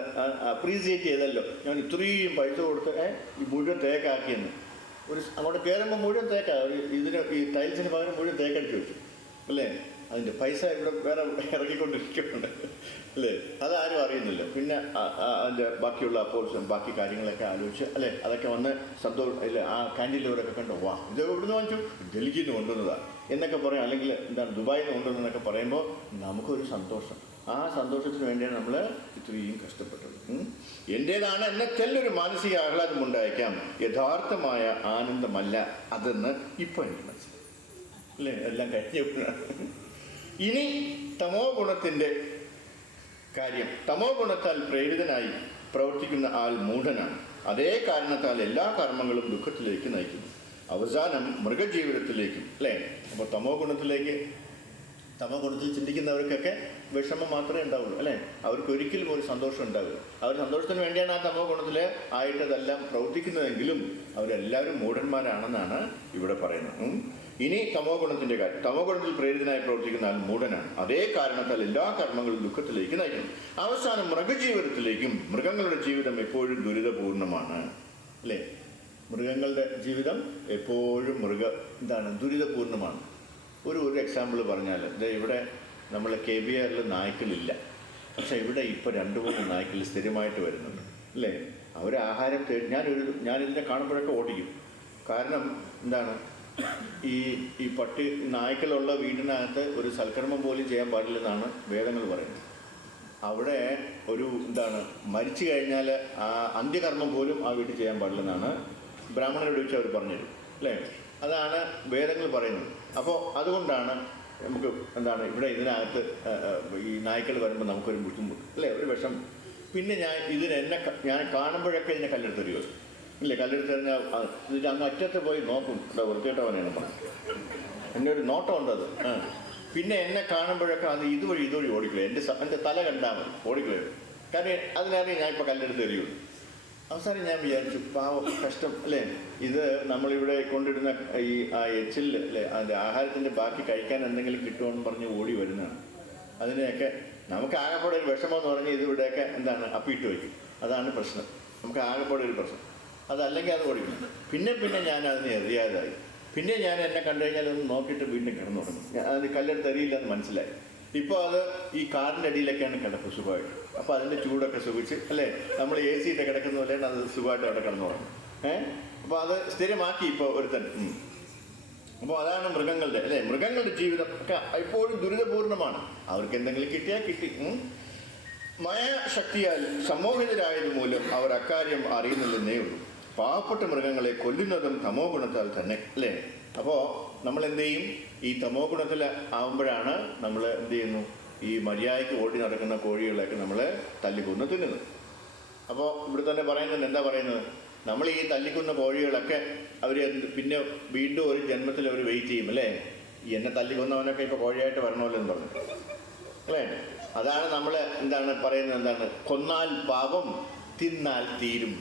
അപ്രീസിയേറ്റ് ചെയ്തല്ലോ, ഞാൻ ഇത്രയും പൈസ കൊടുത്ത് ഈ മുഴുവൻ തേക്കാക്കിയെന്ന്. അങ്ങോട്ട് കയറുമ്പോൾ മുഴുവൻ തേക്കാ, ഇതിന് ഈ ടൈൽസിന് പകരം മുഴുവൻ തേക്കടിച്ച് വെച്ചു അല്ലേ? അതിൻ്റെ പൈസ ഇവിടെ വേറെ ഇറക്കിക്കൊണ്ടിരിക്കുന്നുണ്ട് അല്ലേ? അതാരും അറിയുന്നില്ല. പിന്നെ അതിൻ്റെ ബാക്കിയുള്ള പോർഷൻ ബാക്കി കാര്യങ്ങളൊക്കെ ആലോചിച്ച് അല്ലേ, അതൊക്കെ വന്ന് അല്ലേ ആ ക്യാൻറ്റീനിലൂടെയൊക്കെ കണ്ടു, വാ ഇത് എവിടുന്ന് വാങ്ങിച്ചു, ഡൽഹിയിൽ നിന്ന് കൊണ്ടുവന്നതാണ് എന്നൊക്കെ പറയും. അല്ലെങ്കിൽ എന്താണ് ദുബായിൽ നിന്ന് കൊണ്ടുവന്നതെന്നൊക്കെ പറയുമ്പോൾ നമുക്കൊരു സന്തോഷം. ആ സന്തോഷത്തിന് വേണ്ടിയാണ് നമ്മൾ ഇത്രയും കഷ്ടപ്പെട്ടത്. എൻ്റേതാണ് എന്നെ തെല്ലൊരു മാനസിക ആഹ്ലാദം ഉണ്ടായേക്കാം, യഥാർത്ഥമായ ആനന്ദമല്ല അതെന്ന് ഇപ്പോൾ എനിക്ക് മനസ്സിലായി അല്ലേ? എല്ലാം കഴിഞ്ഞപ്പോഴാണ്. ഇനി തമോ ഗുണത്തിൻ്റെ കാര്യം. തമോ ഗുണത്താൽ പ്രേരിതനായി പ്രവർത്തിക്കുന്ന ആൾ മൂഢനാണ്. അതേ കാരണത്താൽ എല്ലാ കർമ്മങ്ങളും ദുഃഖത്തിലേക്ക് നയിക്കുന്നു, അവസാനം മൃഗജീവിതത്തിലേക്കും അല്ലേ? അപ്പോൾ തമോ ഗുണത്തിൽ ചിന്തിക്കുന്നവർക്കൊക്കെ വിഷമം മാത്രമേ ഉണ്ടാവുള്ളൂ അല്ലേ? അവർക്ക് ഒരിക്കലും ഒരു സന്തോഷം ഉണ്ടാവില്ല. അവർ സന്തോഷത്തിന് വേണ്ടിയാണ് ആ തമോ ഗുണത്തിൽ ആയിട്ടതെല്ലാം പ്രവർത്തിക്കുന്നതെങ്കിലും അവരെല്ലാവരും മൂഢന്മാരാണെന്നാണ് ഇവിടെ പറയുന്നത്. ഇനി തമോ ഗുണത്തിൻ്റെ കാര്യം. തമോ ഗുണത്തിൽ പ്രേരിതനായി പ്രവർത്തിക്കുന്ന ആൾ മൂഢനാണ്. അതേ കാരണത്താൽ എല്ലാ കർമ്മങ്ങളും ദുഃഖത്തിലേക്ക് നയിക്കുന്നു, അവസാനം മൃഗജീവിതത്തിലേക്കും. മൃഗങ്ങളുടെ ജീവിതം എപ്പോഴും ദുരിതപൂർണമാണ് അല്ലേ? മൃഗങ്ങളുടെ ജീവിതം എപ്പോഴും ദുരിതപൂർണമാണ്. ഒരു എക്സാമ്പിൾ പറഞ്ഞാൽ, ഇവിടെ നമ്മൾ KBRൽ നായ്ക്കളില്ല, പക്ഷേ ഇവിടെ ഇപ്പോൾ 2-3 നായ്ക്കൾ സ്ഥിരമായിട്ട് വരുന്നുണ്ട് അല്ലേ? അവർ ആഹാരം ഞാനിതിനെ കാണുമ്പോഴൊക്കെ ഓടിക്കും. കാരണം എന്താണ്? ഈ പട്ടി നായ്ക്കളുള്ള വീടിനകത്ത് ഒരു സൽക്കർമ്മം പോലും ചെയ്യാൻ പാടില്ലെന്നാണ് വേദങ്ങൾ പറയുന്നത്. അവിടെ മരിച്ചു കഴിഞ്ഞാൽ ആ അന്ത്യകർമ്മം പോലും ആ വീട്ടിൽ ചെയ്യാൻ പാടില്ലെന്നാണ് ബ്രാഹ്മണരോട് ചോദിച്ചാൽ അവർ പറഞ്ഞുതരും അല്ലേ? അതാണ് വേദങ്ങൾ പറയുന്നത്. അപ്പോൾ അതുകൊണ്ടാണ് നമുക്ക് ഇവിടെ ഇതിനകത്ത് ഈ നായ്ക്കൾ വരുമ്പോൾ നമുക്കൊരു ബുദ്ധിമുട്ട് അല്ലേ, ഒരു വിഷം. പിന്നെ ഞാൻ കാണുമ്പോഴൊക്കെ ഇതിനെ കല്ലെടുത്തെറിയോ ഇല്ലേ? കല്ലെടുത്തെറിഞ്ഞാൽ ഇതിൻ്റെ അങ്ങ് അറ്റത്ത് പോയി നോക്കും, വൃത്തികെട്ടവനാണ് പറഞ്ഞത്. എൻ്റെ ഒരു നോട്ടം ഉണ്ടത്. പിന്നെ എന്നെ കാണുമ്പോഴൊക്കെ അത് ഇതുവഴി ഓടിക്കളയും. എൻ്റെ തല കണ്ടാൽ മതി ഓടിക്കളയും. കാരണം അതിനറിയാം ഞാൻ ഇപ്പോൾ കല്ലെടുത്തെറിയുള്ളൂ. അവസാനം ഞാൻ വിചാരിച്ചു, പാവം കഷ്ടം അല്ലേ? ഇത് നമ്മളിവിടെ കൊണ്ടിടുന്ന ഈ എച്ചിൽ അല്ലേ, അതിൻ്റെ ആഹാരത്തിൻ്റെ ബാക്കി കഴിക്കാൻ എന്തെങ്കിലും കിട്ടുമെന്ന് പറഞ്ഞ് ഓടി വരുന്നതാണ്. അതിനെയൊക്കെ നമുക്ക് ആകെപ്പാടെ ഒരു വിഷമം എന്ന് പറഞ്ഞാൽ ഇതിവിടെയൊക്കെ അപ്പിയിട്ട് വയ്ക്കും. അതാണ് പ്രശ്നം. നമുക്ക് ആകെപ്പാടെ ഒരു പ്രശ്നം. അതല്ലെങ്കിൽ അത് ഓടിക്കണം. പിന്നെ പിന്നെ ഞാൻ അതിനെ എറിയാതായി. പിന്നെ ഞാൻ എന്നെ കണ്ടു കഴിഞ്ഞാൽ ഒന്ന് നോക്കിയിട്ട് വീണ്ടും കിടന്നു തുടങ്ങും. അത് കല്ലെടുത്ത് എറിയില്ലെന്ന് മനസ്സിലായി. ഇപ്പോൾ അത് ഈ കാറിൻ്റെ അടിയിലൊക്കെയാണ് കിടപ്പ് സുഖമായിട്ട്. അപ്പോൾ അതിൻ്റെ ചൂടൊക്കെ സുഖിച്ച് അല്ലേ, നമ്മൾ എ സിയിട്ട് കിടക്കുന്ന പോലെയാണ് അത് സുഖമായിട്ട് അവിടെ കിടന്നു തുടങ്ങും. അപ്പോൾ അത് സ്ഥിരമാക്കി ഇപ്പോൾ ഒരുത്തൻ. അപ്പോൾ അതാണ് മൃഗങ്ങളുടെ അല്ലേ, മൃഗങ്ങളുടെ ജീവിതം ഒക്കെ എപ്പോഴും ദുരിതപൂർണ്ണമാണ്. അവർക്ക് എന്തെങ്കിലും കിട്ടിയാൽ കിട്ടി. മായാശക്തിയാൽ സമ്മോഹിതരായത് മൂലം അവർ അക്കാര്യം അറിയുന്നില്ലെന്നേ ഉള്ളൂ. പാവപ്പെട്ട മൃഗങ്ങളെ കൊല്ലുന്നതും തമോ ഗുണത്താൽ തന്നെ അല്ലേ. അപ്പോൾ നമ്മൾ എന്ത് ചെയ്യും, ഈ തമോ ഗുണത്തിൽ ആവുമ്പോഴാണ് നമ്മൾ എന്ത് ചെയ്യുന്നു, ഈ മര്യാദയ്ക്ക് ഓടി നടക്കുന്ന കോഴികളെയൊക്കെ നമ്മൾ തല്ലിക്കൊന്ന് തിന്നുന്നത്. അപ്പോൾ ഇവിടെ തന്നെ പറയുന്നത് എന്താ പറയുന്നത്, നമ്മൾ ഈ തല്ലിക്കുന്ന കോഴികളൊക്കെ അവർ പിന്നെ വീണ്ടും ഒരു ജന്മത്തിൽ അവർ വെയിറ്റ് ചെയ്യും അല്ലേ. എന്നെ തല്ലിക്കൊന്നവനൊക്കെ ഇപ്പോൾ കോഴിയായിട്ട് വരണമല്ലോ എന്ന് പറഞ്ഞു അല്ലേ. അതാണ് നമ്മൾ എന്താണ് പറയുന്നത്, എന്താണ്, കൊന്നാൽ പാപം തിന്നാൽ തീരും.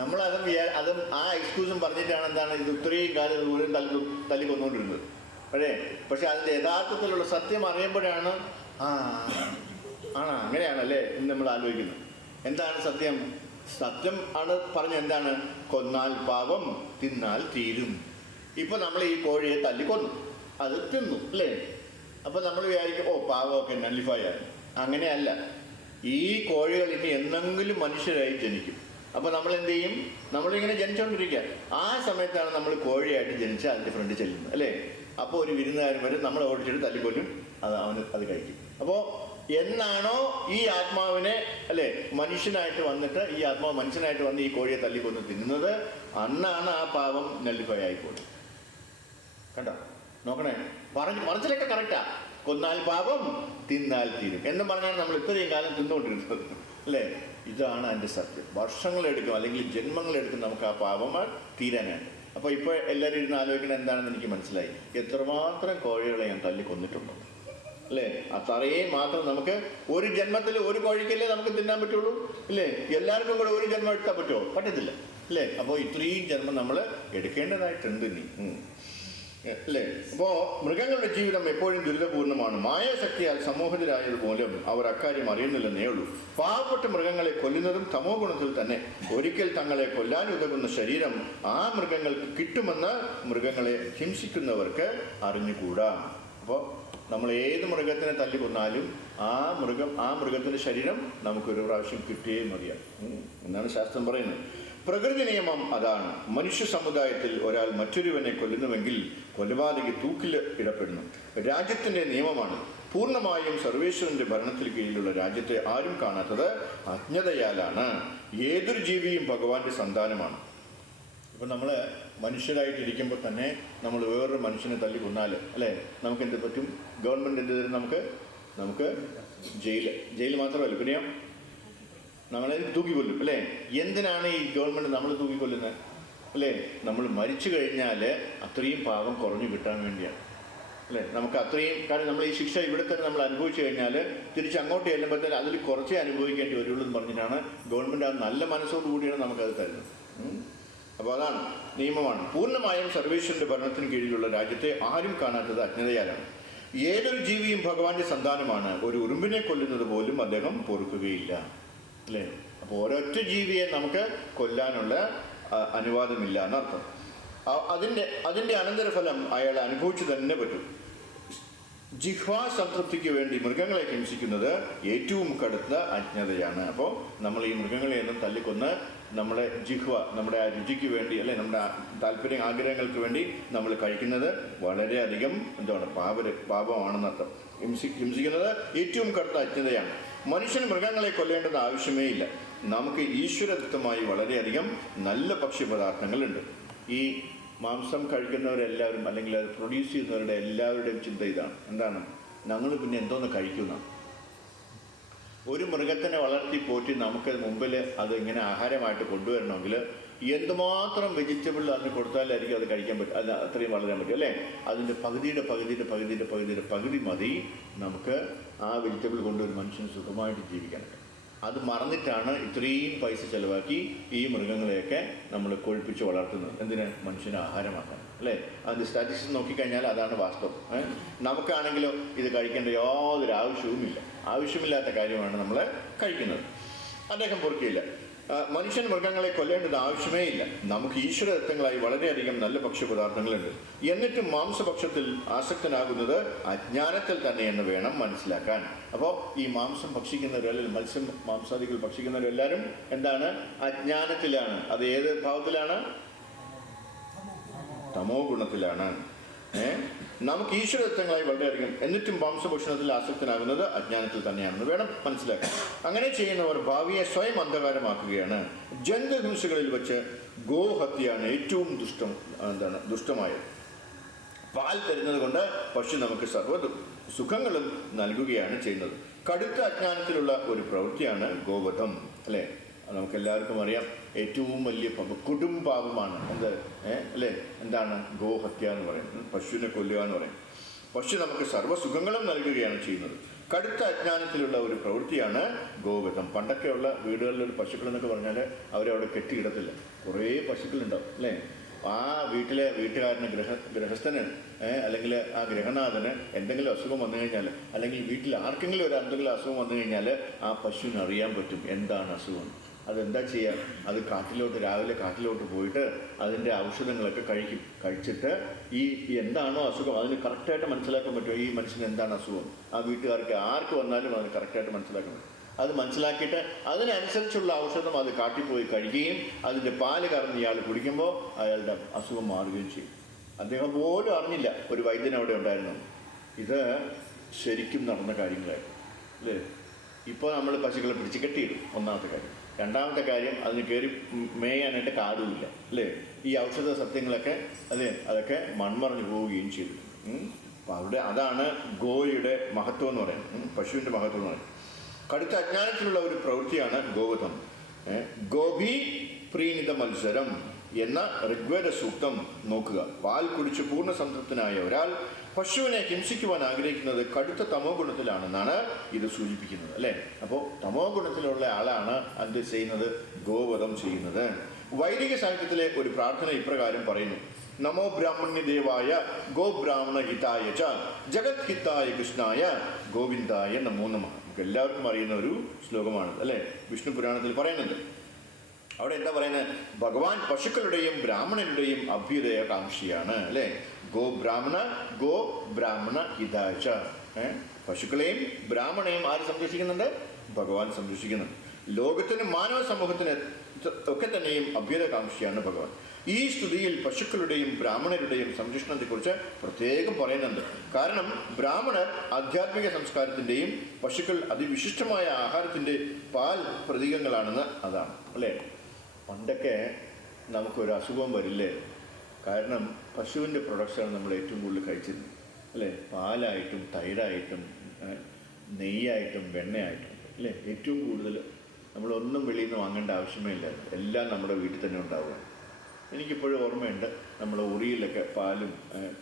നമ്മളതും ആ എക്സ്ക്യൂസും പറഞ്ഞിട്ടാണ് എന്താണ് ഇത് ഇത്രയും കാലം ദൂരം തല്ലിക്കൊന്നുകൊണ്ടിരുന്നത്. പക്ഷേ അതിൻ്റെ യഥാർത്ഥത്തിലുള്ള സത്യം അറിയുമ്പോഴാണ് അങ്ങനെയാണല്ലേ എന്ന് നമ്മൾ ആലോചിക്കുന്നത്. എന്താണ് സത്യം? സത്യം ആണ് പറഞ്ഞ എന്താണ്, കൊന്നാൽ പാപം തിന്നാൽ തീരും. ഇപ്പം നമ്മൾ ഈ കോഴിയെ തല്ലിക്കൊന്നു, അത് തിന്നു അല്ലേ. അപ്പം നമ്മൾ വിചാരിക്കും പാവമൊക്കെ നല്ലിഫൈ ആയി. അങ്ങനെയല്ല. ഈ കോഴികൾ ഇനി എന്തെങ്കിലും മനുഷ്യരായി ജനിക്കും. അപ്പോൾ നമ്മൾ എന്ത് ചെയ്യും, നമ്മളിങ്ങനെ ജനിച്ചുകൊണ്ടിരിക്കുക. ആ സമയത്താണ് നമ്മൾ കോഴിയായിട്ട് ജനിച്ച് അതിൻ്റെ ഫ്രണ്ട് ചെല്ലുന്നത് അല്ലേ. അപ്പോൾ ഒരു വിരുന്നുകാരൻ വരും, നമ്മൾ ഓടിച്ചിട്ട് തല്ലിക്കൊല്ലും, അത് കഴിക്കും. അപ്പോൾ എന്നാണോ ഈ ആത്മാവിനെ അല്ലേ മനുഷ്യനായിട്ട് വന്നിട്ട്, ഈ ആത്മാവ് മനുഷ്യനായിട്ട് വന്ന് ഈ കോഴിയെ തല്ലിക്കൊന്ന് തിന്നുന്നത്, അന്നാണ് ആ പാവം നല്ലിഫൈ ആയിക്കോളും. കണ്ടോ, നോക്കണേ, മനസ്സിലൊക്കെ കറക്റ്റാ. കൊന്നാൽ പാപം തിന്നാൽ തീരും എന്നും പറഞ്ഞാൽ നമ്മൾ ഇത്രയും കാലം തിന്നുകൊണ്ടിരുന്നത് അല്ലേ. ഇതാണ് അതിൻ്റെ സത്യം. വർഷങ്ങളെടുക്കും അല്ലെങ്കിൽ ജന്മങ്ങളെടുക്കും നമുക്ക് ആ പാപം തീരാനാണ്. അപ്പോൾ ഇപ്പോൾ എല്ലാവരും ഇരുന്ന് ആലോചിക്കണം എന്താണെന്ന് എനിക്ക് മനസ്സിലായി. എത്രമാത്രം കോഴികളെ ഞാൻ തല്ലിക്കൊന്നിട്ടുണ്ടോ അല്ലേ. അത്രയും മാത്രം നമുക്ക് ഒരു ജന്മത്തിൽ ഒരു കോഴിക്കല്ലേ നമുക്ക് തിന്നാൻ പറ്റുള്ളൂ അല്ലേ. എല്ലാവർക്കും കൂടെ ഒരു ജന്മം എടുത്താൽ പറ്റുമോ? പറ്റത്തില്ല അല്ലേ. അപ്പോൾ ഇത്രയും ജന്മം നമ്മൾ എടുക്കേണ്ടതായിട്ടുണ്ട് ഇനി അല്ലേ. അപ്പോൾ മൃഗങ്ങളുടെ ജീവിതം എപ്പോഴും ദുരിതപൂർണ്ണമാണ്. മായാശക്തിയാൽ സമൂഹത്തിലായത് മൂലം അവർ അക്കാര്യം അറിയുന്നില്ലെന്നേ ഉള്ളൂ. പാവപ്പെട്ട മൃഗങ്ങളെ കൊല്ലുന്നതും തമോ ഗുണത്തിൽ തന്നെ. ഒരിക്കൽ തങ്ങളെ കൊല്ലാനുതകുന്ന ശരീരം ആ മൃഗങ്ങൾക്ക് കിട്ടുമെന്ന് മൃഗങ്ങളെ ഹിംസിക്കുന്നവർക്ക് അറിഞ്ഞുകൂടാ. അപ്പോൾ നമ്മൾ ഏത് മൃഗത്തിനെ തല്ലിക്കൊന്നാലും ആ മൃഗത്തിൻ്റെ ശരീരം നമുക്കൊരു പ്രാവശ്യം കിട്ടിയേ മതിയാകും എന്നാണ് ശാസ്ത്രം പറയുന്നത്. പ്രകൃതി നിയമം അതാണ്. മനുഷ്യ സമുദായത്തിൽ ഒരാൾ മറ്റൊരുവനെ കൊല്ലുന്നുവെങ്കിൽ കൊലപാതകി തൂക്കിൽ ഇടപെടുന്നു. രാജ്യത്തിൻ്റെ നിയമമാണ്. പൂർണ്ണമായും സർവേശ്വരൻ്റെ ഭരണത്തിൽ കീഴിലുള്ള രാജ്യത്തെ ആരും കാണാത്തത് അജ്ഞതയാലാണ്. ഏതൊരു ജീവിയും ഭഗവാന്റെ സന്താനമാണ്. ഇപ്പം നമ്മൾ മനുഷ്യരായിട്ടിരിക്കുമ്പോൾ തന്നെ നമ്മൾ വേറൊരു മനുഷ്യനെ തല്ലിക്കൊന്നാൽ അല്ലേ നമുക്ക് എന്ത് പറ്റും? ഗവൺമെൻറ് എന്ത് തരും? നമുക്ക് ജയിൽ മാത്രമല്ല, പിന്നെയോ നമ്മളെ തൂക്കിക്കൊല്ലും അല്ലേ. എന്തിനാണ് ഈ ഗവൺമെൻറ് നമ്മൾ തൂക്കിക്കൊല്ലുന്നത് അല്ലേ? നമ്മൾ മരിച്ചു കഴിഞ്ഞാൽ അത്രയും പാപം കുറഞ്ഞു കിട്ടാൻ വേണ്ടിയാണ് അല്ലേ. നമുക്ക് അത്രയും കാര്യം നമ്മൾ ഈ ശിക്ഷ ഇവിടെ തന്നെ നമ്മൾ അനുഭവിച്ചു കഴിഞ്ഞാൽ തിരിച്ച് അങ്ങോട്ട് ചെല്ലുമ്പോഴത്തേന് അതിൽ കുറച്ചേ അനുഭവിക്കേണ്ടി വരുള്ളൂ എന്ന് പറഞ്ഞിട്ടാണ് ഗവൺമെൻറ് ആ നല്ല മനസ്സോടുകൂടിയാണ് നമുക്കത് തരുന്നത്. അപ്പോൾ അതാണ് നിയമമാണ്. പൂർണ്ണമായും സർവേശ്വരൻ്റെ ഭരണത്തിന് കീഴിലുള്ള രാജ്യത്തെ ആരും കാണാത്തത് അജ്ഞതയാലാണ്. ഏതൊരു ജീവിയും ഭഗവാന്റെ സന്താനമാണ്. ഒരു ഉറുമ്പിനെ കൊല്ലുന്നത് പോലും അദ്ദേഹം പൊറുക്കുകയില്ല അല്ലേ. അപ്പോൾ ഒരൊറ്റ ജീവിയെ നമുക്ക് കൊല്ലാനുള്ള അനുവാദമില്ല എന്നർത്ഥം. അതിൻ്റെ അനന്തരഫലം അയാൾ അനുഭവിച്ചു തന്നെ പറ്റും. ജിഹ്വാ സംതൃപ്തിക്ക് വേണ്ടി മൃഗങ്ങളെ ഹിംസിക്കുന്നത് ഏറ്റവും കടുത്ത അജ്ഞതയാണ്. അപ്പോൾ നമ്മൾ ഈ മൃഗങ്ങളെയൊന്നും തല്ലിക്കൊന്ന് നമ്മുടെ ജിഹ്വ, നമ്മുടെ ആ രുചിക്ക് വേണ്ടി അല്ലെ, നമ്മുടെ താല്പര്യം ആഗ്രഹങ്ങൾക്ക് വേണ്ടി നമ്മൾ കഴിക്കുന്നത് വളരെയധികം പാപമാണെന്നർത്ഥം. ഹിംസിക്കുന്നത് ഏറ്റവും കടുത്ത അജ്ഞതയാണ്. മനുഷ്യൻ മൃഗങ്ങളെ കൊല്ലേണ്ടത് ആവശ്യമേ ഇല്ല. നമുക്ക് ഈശ്വരദത്തമായി വളരെയധികം നല്ല ഭക്ഷ്യപദാർത്ഥങ്ങളുണ്ട്. ഈ മാംസം കഴിക്കുന്നവരെല്ലാവരും അല്ലെങ്കിൽ അത് പ്രൊഡ്യൂസ് ചെയ്യുന്നവരുടെ എല്ലാവരുടെയും ചിന്ത ഇതാണ്. എന്താണ്? ഞങ്ങൾ പിന്നെ എന്തോന്ന് കഴിക്കുന്ന ഒരു മൃഗത്തിനെ വളർത്തി പോറ്റി നമുക്ക് മുമ്പിൽ അത് ഇങ്ങനെ ആഹാരമായിട്ട് കൊണ്ടുവരണമെങ്കിൽ എന്തുമാത്രം വെജിറ്റബിൾ അതിന് കൊടുത്താലായിരിക്കും അത് കഴിക്കാൻ പറ്റും, അത് അത്രയും വളരാൻ പറ്റും അല്ലേ. അതിൻ്റെ പകുതി മതി നമുക്ക് ആ വെജിറ്റബിൾ കൊണ്ട് ഒരു മനുഷ്യന് സുഖമായിട്ട് ജീവിക്കാനൊക്കെ. അത് മറന്നിട്ടാണ് ഇത്രയും പൈസ ചിലവാക്കി ഈ മൃഗങ്ങളെയൊക്കെ നമ്മൾ കൊഴുപ്പിച്ച് വളർത്തുന്നത്. എന്തിന്? മനുഷ്യന് ആഹാരമാക്കാൻ അല്ലേ. അതിൻ്റെ സ്റ്റാറ്റിസ്റ്റിക്സ് നോക്കിക്കഴിഞ്ഞാൽ അതാണ് വാസ്തവം. നമുക്കാണെങ്കിലോ ഇത് കഴിക്കേണ്ട യാതൊരു ആവശ്യവുമില്ല. ആവശ്യമില്ലാത്ത കാര്യമാണ് നമ്മൾ കഴിക്കുന്നത്. അദ്ദേഹം പൊറുക്കിയില്ല. മനുഷ്യൻ മൃഗങ്ങളെ കൊല്ലേണ്ടത് ആവശ്യമേ ഇല്ല. നമുക്ക് ഈശ്വരദത്തങ്ങളായി വളരെയധികം നല്ല ഭക്ഷ്യപദാർത്ഥങ്ങളുണ്ട്. എന്നിട്ടും മാംസഭക്ഷത്തിൽ ആസക്തനാകുന്നത് അജ്ഞാനത്തിൽ തന്നെയെന്ന് വേണം മനസ്സിലാക്കാൻ. അപ്പോൾ ഈ മാംസം ഭക്ഷിക്കുന്നവരെല്ലാം, മത്സ്യം മാംസാദികൾ ഭക്ഷിക്കുന്നവരെല്ലാവരും എന്താണ്? അജ്ഞാനത്തിലാണ്. അത് ഏത് ഭാവത്തിലാണ്? തമോ ഗുണത്തിലാണ്. നമുക്ക് ഈശ്വരദത്തങ്ങളായി വളരെയധികം എന്നിട്ടും മാംസഭക്ഷണത്തിൽ ആസക്തനാകുന്നത് അജ്ഞാനത്തിൽ തന്നെയാണെന്ന് വേണം മനസ്സിലാക്കാൻ. അങ്ങനെ ചെയ്യുന്നവർ ഭാവിയെ സ്വയം അന്ധകാരമാക്കുകയാണ്. ജന്തുഹിംസകളിൽ വെച്ച് ഗോഹത്യയാണ് ഏറ്റവും ദുഷ്ടമായത്. പാൽ തരുന്നത് കൊണ്ട് പശു നമുക്ക് സർവ്വ സുഖങ്ങളും നൽകുകയാണ് ചെയ്യുന്നത്. കടുത്ത അജ്ഞാനത്തിലുള്ള ഒരു പ്രവൃത്തിയാണ് ഗോവധം. അല്ലേ? നമുക്കെല്ലാവർക്കും അറിയാം, ഏറ്റവും വലിയ കൊടും പാപമാണ് അല്ലേ? എന്താണ് ഗോഹത്യ എന്ന് പറയുന്നത്? പശുവിനെ കൊല്ലുക എന്ന് പറയും. പശു നമുക്ക് സർവ്വസുഖങ്ങളും നൽകുകയാണ് ചെയ്യുന്നത്. കടുത്ത അജ്ഞാനത്തിലുള്ള ഒരു പ്രവൃത്തിയാണ് ഗോവധം. പണ്ടൊക്കെയുള്ള വീടുകളിലൊരു പശുക്കളെന്നൊക്കെ പറഞ്ഞാൽ അവരവിടെ കെട്ടിയിടത്തില്ല. കുറേ പശുക്കളുണ്ടാവും അല്ലേ? ആ വീട്ടുകാരന് ഗൃഹസ്ഥന് അല്ലെങ്കിൽ ആ ഗൃഹനാഥന് എന്തെങ്കിലും അസുഖം വന്നു കഴിഞ്ഞാൽ, അല്ലെങ്കിൽ വീട്ടിൽ ആർക്കെങ്കിലും എന്തെങ്കിലും അസുഖം വന്നു കഴിഞ്ഞാൽ ആ പശുവിന് അറിയാൻ പറ്റും എന്താണ് അസുഖം. അതെന്താ ചെയ്യുക? അത് രാവിലെ കാട്ടിലോട്ട് പോയിട്ട് അതിൻ്റെ ഔഷധങ്ങളൊക്കെ കഴിച്ചിട്ട് ഈ എന്താണോ അസുഖം അതിന് കറക്റ്റായിട്ട് മനസ്സിലാക്കാൻ പറ്റുമോ ഈ മനുഷ്യന് എന്താണ് അസുഖം. ആ വീട്ടുകാർക്ക് ആർക്ക് വന്നാലും അത് കറക്റ്റായിട്ട് മനസ്സിലാക്കാൻ പറ്റും. അത് മനസ്സിലാക്കിയിട്ട് അതിനനുസരിച്ചുള്ള ഔഷധം അത് കാട്ടിപ്പോയി കഴിക്കുകയും അതിൻ്റെ പാല് കറന്ന് ഇയാൾ കുടിക്കുമ്പോൾ അയാളുടെ അസുഖം മാറുകയും ചെയ്യും. അദ്ദേഹം പോലും അറിഞ്ഞില്ല ഒരു വൈദ്യൻ അവിടെ ഉണ്ടായിരുന്നു. ഇത് ശരിക്കും നടന്ന കാര്യങ്ങളായിരുന്നു അല്ലേ? ഇപ്പോൾ നമ്മൾ പശുക്കളെ പിടിച്ച് കെട്ടിയിടും, ഒന്നാമത്തെ കാര്യം. രണ്ടാമത്തെ കാര്യം, അതിന് കയറി മേയാനായിട്ട് കാടുമില്ല അല്ലേ? ഈ ഔഷധ സത്യങ്ങളൊക്കെ അതൊക്കെ മൺമറഞ്ഞു പോവുകയും ചെയ്തു. അപ്പോൾ അതാണ് ഗോയുടെ മഹത്വം എന്ന് പറയുന്നത്, പശുവിൻ്റെ മഹത്വം എന്ന് പറയുന്നത്. കടുത്ത അജ്ഞാനത്തിലുള്ള ഒരു പ്രവൃത്തിയാണ് ഗോവധം. ഗോപി പ്രീണിത മത്സരം എന്ന ഋഗ്വേദ സൂക്തം നോക്കുക. പാൽ കുടിച്ച് പൂർണ്ണ സംതൃപ്തനായ ഒരാൾ പശുവിനെ ഹിംസിക്കുവാൻ ആഗ്രഹിക്കുന്നത് കടുത്ത തമോ ഗുണത്തിലാണെന്നാണ് ഇത് സൂചിപ്പിക്കുന്നത് അല്ലേ? അപ്പോൾ തമോ ഗുണത്തിലുള്ള ആളാണ് അത് ചെയ്യുന്നത്, ഗോവധം ചെയ്യുന്നത്. വൈദിക സാഹിത്യത്തിലെ ഒരു പ്രാർത്ഥന ഇപ്രകാരം പറയുന്നു: നമോ ബ്രാഹ്മണ്യദേവായ ഗോബ്രാഹ്മണ ഹിതായ ച ജഗത് ഹിതായ കൃഷ്ണായ ഗോവിന്ദായ നമോ നമഃ. നമുക്ക് എല്ലാവർക്കും അറിയുന്ന ഒരു ശ്ലോകമാണ് അല്ലേ? വിഷ്ണു പുരാണത്തിൽ പറയുന്നുണ്ട്. അവിടെ എന്താ പറയുന്നത്? ഭഗവാൻ പശുക്കളുടെയും ബ്രാഹ്മണരുടെയും അഭ്യുദയകാംക്ഷിയാണ് അല്ലേ? ഗോ ബ്രാഹ്മണ ഹിതായ. പശുക്കളെയും ബ്രാഹ്മണയും ആര് സംരക്ഷിക്കുന്നുണ്ട്? ഭഗവാൻ സംരക്ഷിക്കുന്നുണ്ട്. ലോകത്തിനും മാനവ സമൂഹത്തിന് ഒക്കെ തന്നെയും അഭ്യുദയകാംക്ഷിയാണ് ഭഗവാൻ. ഈ സ്തുതിയിൽ പശുക്കളുടെയും ബ്രാഹ്മണരുടെയും സംരക്ഷണത്തെക്കുറിച്ച് പ്രത്യേകം പറയുന്നുണ്ട്. കാരണം ബ്രാഹ്മണർ ആധ്യാത്മിക സംസ്കാരത്തിൻ്റെയും പശുക്കൾ അതിവിശിഷ്ടമായ ആഹാരത്തിൻ്റെ പാൽ പ്രതീകങ്ങളാണെന്ന് അതാണ് അല്ലേ? പണ്ടൊക്കെ നമുക്കൊരു അസുഖം വരില്ലേ? കാരണം പശുവിൻ്റെ പ്രൊഡക്ട്സാണ് നമ്മൾ ഏറ്റവും കൂടുതൽ കഴിച്ചിരുന്നത് അല്ലേ? പാലായിട്ടും തൈരായിട്ടും നെയ്യായിട്ടും വെണ്ണയായിട്ടും അല്ലേ? ഏറ്റവും കൂടുതൽ നമ്മളൊന്നും വെളിയിൽ നിന്ന് വാങ്ങേണ്ട ആവശ്യമേ ഇല്ലായിരുന്നു. എല്ലാം നമ്മുടെ വീട്ടിൽ തന്നെ ഉണ്ടാവുക. എനിക്കിപ്പോഴും ഓർമ്മയുണ്ട്, നമ്മൾ ഉറിയിലൊക്കെ പാലും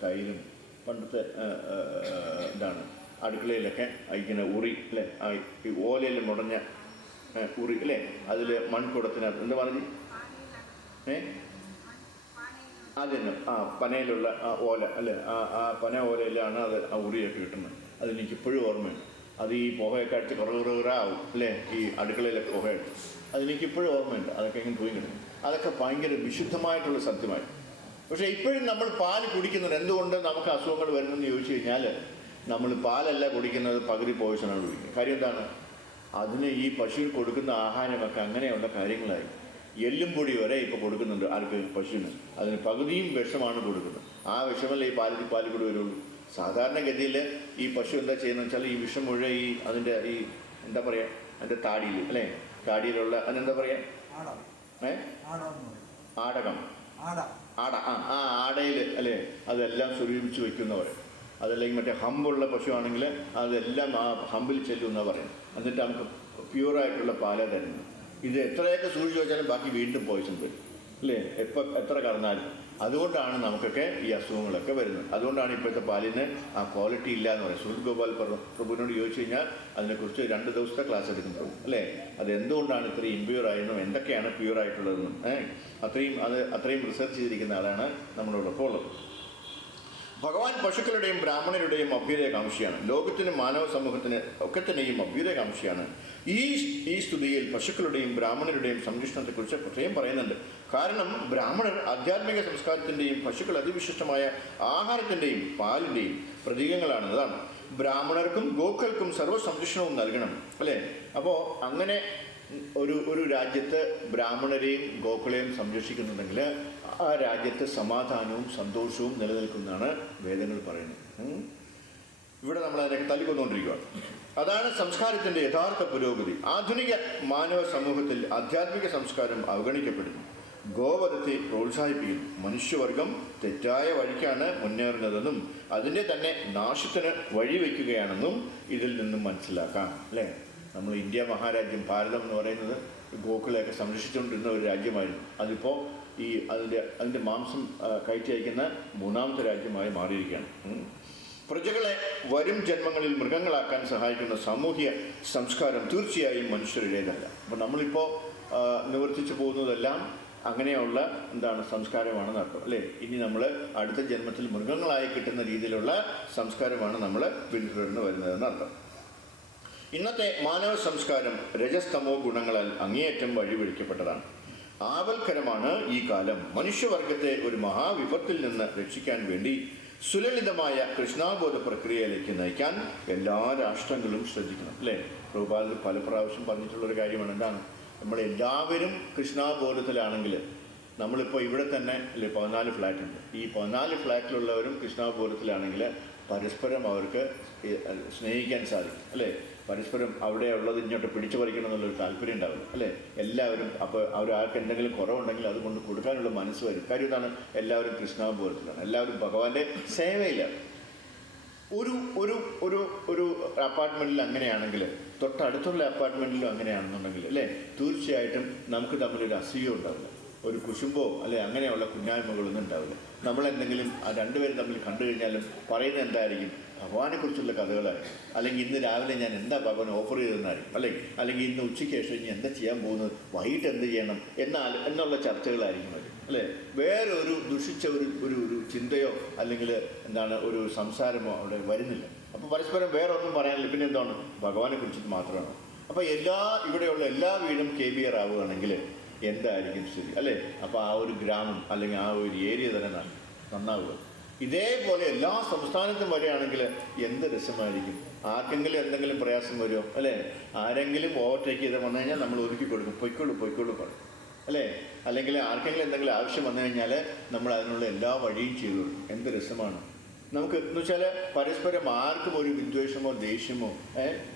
തൈരും പണ്ടത്തെ അടുക്കളയിലൊക്കെ അയക്കുന്ന ഉറി അല്ലേ? ഈ ഓലയിൽ മുടഞ്ഞ ഉറി അല്ലേ? അതിൽ മൺകുടത്തിനകത്ത് എന്താ പറഞ്ഞു അതിന് പനയിലുള്ള ഓല അല്ലേ? ആ പന ഓലയിലാണ് അത് ആ ഉറിയൊക്കെ കിട്ടുന്നത്. അതെനിക്കിപ്പോഴും ഓർമ്മയുണ്ട്. അത് ഈ പുകയൊക്കെ അടിച്ച് കുറവുറാവും അല്ലേ? ഈ അടുക്കളയിലൊക്കെ പുകയടിച്ച് അതെനിക്കിപ്പോഴും ഓർമ്മയുണ്ട്. അതൊക്കെ ഇങ്ങനെ പോയി കിടക്കും. അതൊക്കെ ഭയങ്കര വിശുദ്ധമായിട്ടുള്ള സത്യമായി. പക്ഷേ ഇപ്പോഴും നമ്മൾ പാല് കുടിക്കുന്നത് എന്തുകൊണ്ട് നമുക്ക് അസുഖങ്ങൾ വരുന്നതെന്ന് ചോദിച്ചു കഴിഞ്ഞാൽ, നമ്മൾ പാലല്ല കുടിക്കുന്നത്, പകുതി പോയിസണാണ് കുടിക്കുന്നത്. കാര്യം എന്താണ്? അതിന് ഈ പശുവിന് കൊടുക്കുന്ന ആഹാരമൊക്കെ അങ്ങനെയുള്ള കാര്യങ്ങളായി. എല്ലും പൊടി വരെ ഇപ്പോൾ കൊടുക്കുന്നുണ്ട് ആർക്ക്? പശുവിന്. അതിന് പകുതിയും വിഷമാണ് കൊടുക്കുന്നത്. ആ വിഷമല്ലേ ഈ പാല് കൂടി വരുള്ളൂ. സാധാരണഗതിയിൽ ഈ പശു എന്താ ചെയ്യുന്നത് വെച്ചാൽ ഈ വിഷം മുഴുവൻ അതിൻ്റെ എന്താ പറയുക, അതിൻ്റെ താടിയിൽ അല്ലേ? താടിയിലുള്ള അതിനെന്താ പറയുക? ആടകം. ആടയിൽ അല്ലേ? അതെല്ലാം സ്വരൂപിച്ച് വയ്ക്കുന്നവർ. അതല്ലെങ്കിൽ മറ്റേ ഹമ്പുള്ള പശു ആണെങ്കിൽ അതെല്ലാം ആ ഹമ്പിൽ ചെല്ലുമെന്നാണ് പറയുന്നത്. എന്നിട്ട് നമുക്ക് പ്യൂറായിട്ടുള്ള പാല തരുന്നത്. ഇത് എത്രയൊക്കെ സൂക്ഷിച്ച് വെച്ചാലും ബാക്കി വീണ്ടും പോയിസൺ വരും അല്ലേ? എത്ര കറന്നാലും. അതുകൊണ്ടാണ് നമുക്കൊക്കെ ഈ അസുഖങ്ങളൊക്കെ വരുന്നത്. അതുകൊണ്ടാണ് ഇപ്പോഴത്തെ പാലിന് ആ ക്വാളിറ്റി ഇല്ല എന്ന് പറയും. സുഹൃത്ത് ഗോപാൽ പ്രഭുവിനോട് ചോദിച്ചു കഴിഞ്ഞാൽ അതിനെക്കുറിച്ച് 2 ദിവസത്തെ ക്ലാസ് എടുക്കുന്നുള്ളൂ അല്ലേ? അത് എന്തുകൊണ്ടാണ് ഇത്രയും ഇമ്പ്യൂർ ആയെന്നും എന്തൊക്കെയാണ് പ്യൂർ ആയിട്ടുള്ളതെന്നും അത്രയും റിസർച്ച് ചെയ്തിരിക്കുന്ന ആളാണ് നമ്മളോടൊപ്പം ഉള്ളത്. ഭഗവാൻ പശുക്കളുടെയും ബ്രാഹ്മണരുടെയും അഭ്യുദയകാംക്ഷിയാണ്. ലോകത്തിനും മാനവ സമൂഹത്തിന് ഒക്കെ തന്നെയും അഭ്യുദയകാംക്ഷിയാണ്. ഈ സ്തുതിയിൽ പശുക്കളുടെയും ബ്രാഹ്മണരുടെയും സംരക്ഷണത്തെക്കുറിച്ച് പ്രത്യേകം പറയുന്നുണ്ട്. കാരണം ബ്രാഹ്മണർ ആധ്യാത്മിക സംസ്കാരത്തിൻ്റെയും പശുക്കൾ അതിവിശിഷ്ടമായ ആഹാരത്തിൻ്റെയും പാലിൻ്റെയും പ്രതീകങ്ങളാണ്. അതാണ് ബ്രാഹ്മണർക്കും ഗോക്കൾക്കും സർവ്വ സംരക്ഷണവും നൽകണം, അല്ലേ? അപ്പോൾ അങ്ങനെ ഒരു രാജ്യത്ത് ബ്രാഹ്മണരെയും ഗോക്കളെയും സംരക്ഷിക്കുന്നുണ്ടെങ്കിൽ ആ രാജ്യത്ത് സമാധാനവും സന്തോഷവും നിലനിൽക്കുന്നതാണ് വേദങ്ങൾ പറയുന്നത്. ഇവിടെ നമ്മൾ അതിനൊക്കെ തല്ലിക്കൊന്നുകൊണ്ടിരിക്കുകയാണ്. അതാണ് സംസ്കാരത്തിൻ്റെ യഥാർത്ഥ പുരോഗതി. ആധുനിക മാനവ സമൂഹത്തിൽ ആധ്യാത്മിക സംസ്കാരം അവഗണിക്കപ്പെടുന്നു, ഗോവധത്തെ പ്രോത്സാഹിപ്പിക്കുന്നു. മനുഷ്യവർഗം തെറ്റായ വഴിക്കാണ് മുന്നേറുന്നതെന്നും അതിൻ്റെ തന്നെ നാശത്തിന് വഴിവെക്കുകയാണെന്നും ഇതിൽ നിന്നും മനസ്സിലാക്കാം, അല്ലേ? നമ്മൾ ഇന്ത്യ മഹാരാജ്യം, ഭാരതം എന്ന് പറയുന്നത് ഗോക്കളെയൊക്കെ സംരക്ഷിച്ചുകൊണ്ടിരുന്ന ഒരു രാജ്യമായിരുന്നു. അതിപ്പോൾ അതിൻ്റെ മാംസം കയറ്റി അയക്കുന്ന മൂന്നാമത്തെ രാജ്യമായി മാറിയിരിക്കുകയാണ്. പ്രജകളെ വരും ജന്മങ്ങളിൽ മൃഗങ്ങളാക്കാൻ സഹായിക്കുന്ന സാമൂഹ്യ സംസ്കാരം തീർച്ചയായും മനുഷ്യരുടേതല്ല. അപ്പോൾ നമ്മളിപ്പോൾ നിവർത്തിച്ചു പോകുന്നതെല്ലാം അങ്ങനെയുള്ള സംസ്കാരമാണെന്ന് അർത്ഥം, അല്ലേ? ഇനി നമ്മൾ അടുത്ത ജന്മത്തിൽ മൃഗങ്ങളായി കിട്ടുന്ന രീതിയിലുള്ള സംസ്കാരമാണ് നമ്മൾ പിന്തുടർന്ന് വരുന്നതെന്ന് അർത്ഥം. ഇന്നത്തെ മാനവ സംസ്കാരം രജസ്തമോ ഗുണങ്ങളാൽ അങ്ങേയറ്റം വഴിപിടിക്കപ്പെട്ടതാണ്. ആപൽക്കരമാണ് ഈ കാലം. മനുഷ്യവർഗത്തെ ഒരു മഹാവിപത്തിൽ നിന്ന് രക്ഷിക്കാൻ വേണ്ടി സുലളിതമായ കൃഷ്ണാബോധ പ്രക്രിയയിലേക്ക് നയിക്കാൻ എല്ലാ രാഷ്ട്രങ്ങളും ശ്രദ്ധിക്കണം, അല്ലേ? പ്രഭുപാദർ പല പ്രാവശ്യം പറഞ്ഞിട്ടുള്ളൊരു കാര്യമാണ്. എന്താണ്? നമ്മളെല്ലാവരും കൃഷ്ണാബോധത്തിലാണെങ്കിൽ, നമ്മളിപ്പോൾ ഇവിടെ തന്നെ അല്ലേ 14 ഫ്ലാറ്റുണ്ട്. ഈ 14 ഫ്ലാറ്റിലുള്ളവരും കൃഷ്ണാബോധത്തിലാണെങ്കിൽ പരസ്പരം അവർക്ക് സ്നേഹിക്കാൻ സാധിക്കും, അല്ലേ? പരസ്പരം അവിടെ ഉള്ളത് ഇങ്ങോട്ട് പിടിച്ചു പറിക്കണം എന്നുള്ളൊരു താല്പര്യം ഉണ്ടാവില്ല, അല്ലേ? എല്ലാവരും അപ്പോൾ അവരാൾക്ക് എന്തെങ്കിലും കുറവുണ്ടെങ്കിൽ അതുകൊണ്ട് കൊടുക്കാനുള്ള മനസ്സ് വരും. കാര്യം ഇതാണ്, എല്ലാവരും കൃഷ്ണാബോധത്തിലാണ്, എല്ലാവരും ഭഗവാന്റെ സേവയിലാണ്. ഒരു ഒരു ഒരു ഒരു അപ്പാർട്ട്മെൻറ്റിൽ അങ്ങനെയാണെങ്കിൽ തൊട്ടടുത്തുള്ള അപ്പാർട്ട്മെൻറ്റിലും അങ്ങനെയാണെന്നുണ്ടെങ്കിൽ, അല്ലേ, തീർച്ചയായിട്ടും നമുക്ക് തമ്മിലൊരു അസൂയ ഉണ്ടാവില്ല, ഒരു കുശുമ്പോ അല്ലെ അങ്ങനെയുള്ള കുഞ്ഞായ്മകളൊന്നും ഉണ്ടാവില്ല. നമ്മളെന്തെങ്കിലും രണ്ടുപേരും തമ്മിൽ കണ്ടു കഴിഞ്ഞാലും പറയുന്നത് എന്തായിരിക്കും? ഭഗവാനെക്കുറിച്ചുള്ള കഥകളായിരിക്കും. അല്ലെങ്കിൽ ഇന്ന് രാവിലെ ഞാൻ എന്താ ഭഗവാൻ ഓഫർ ചെയ്തെന്നായിരിക്കും, അല്ലെങ്കിൽ ഇന്ന് ഉച്ചയ്ക്ക് ശേഷം ഇനി എന്താ ചെയ്യാൻ പോകുന്നത്, വൈകിട്ട് എന്ത് ചെയ്യണം എന്നുള്ള ചർച്ചകളായിരിക്കും അത്, അല്ലേ? വേറെ ഒരു ദുഷിച്ച ഒരു ചിന്തയോ അല്ലെങ്കിൽ ഒരു സംസാരമോ അവിടെ വരുന്നില്ല. അപ്പോൾ പരസ്പരം വേറെ ഒന്നും പറയാനില്ല. പിന്നെ എന്താണ്? ഭഗവാനെ കുറിച്ചിട്ട് മാത്രമാണ്. അപ്പോൾ ഇവിടെയുള്ള എല്ലാ വീടും KBR ആവുകയാണെങ്കിൽ എന്തായിരിക്കും സ്ഥിതി, അല്ലേ? അപ്പോൾ ആ ഒരു ഗ്രാമം അല്ലെങ്കിൽ ആ ഒരു ഏരിയ തന്നെ നന്നാവുക. ഇതേപോലെ എല്ലാ സംസ്ഥാനത്തും വരികയാണെങ്കിൽ എന്ത് രസമായിരിക്കും. ആർക്കെങ്കിലും എന്തെങ്കിലും പ്രയാസം വരുമോ, അല്ലേ? ആരെങ്കിലും ഓവർടേക്ക് ചെയ്ത് വന്നു കഴിഞ്ഞാൽ നമ്മൾ ഒതുക്കി കൊടുക്കും, പൊയ്ക്കോളൂ പറയും, അല്ലേ? അല്ലെങ്കിൽ ആർക്കെങ്കിലും എന്തെങ്കിലും ആവശ്യം വന്നു കഴിഞ്ഞാൽ നമ്മൾ അതിനുള്ള എല്ലാ വഴിയും ചെയ്തു കൊടുക്കും. എന്ത് രസമാണ് നമുക്ക് എന്ന് വെച്ചാൽ പരസ്പരം ആർക്കും ഒരു വിദ്വേഷമോ ദേഷ്യമോ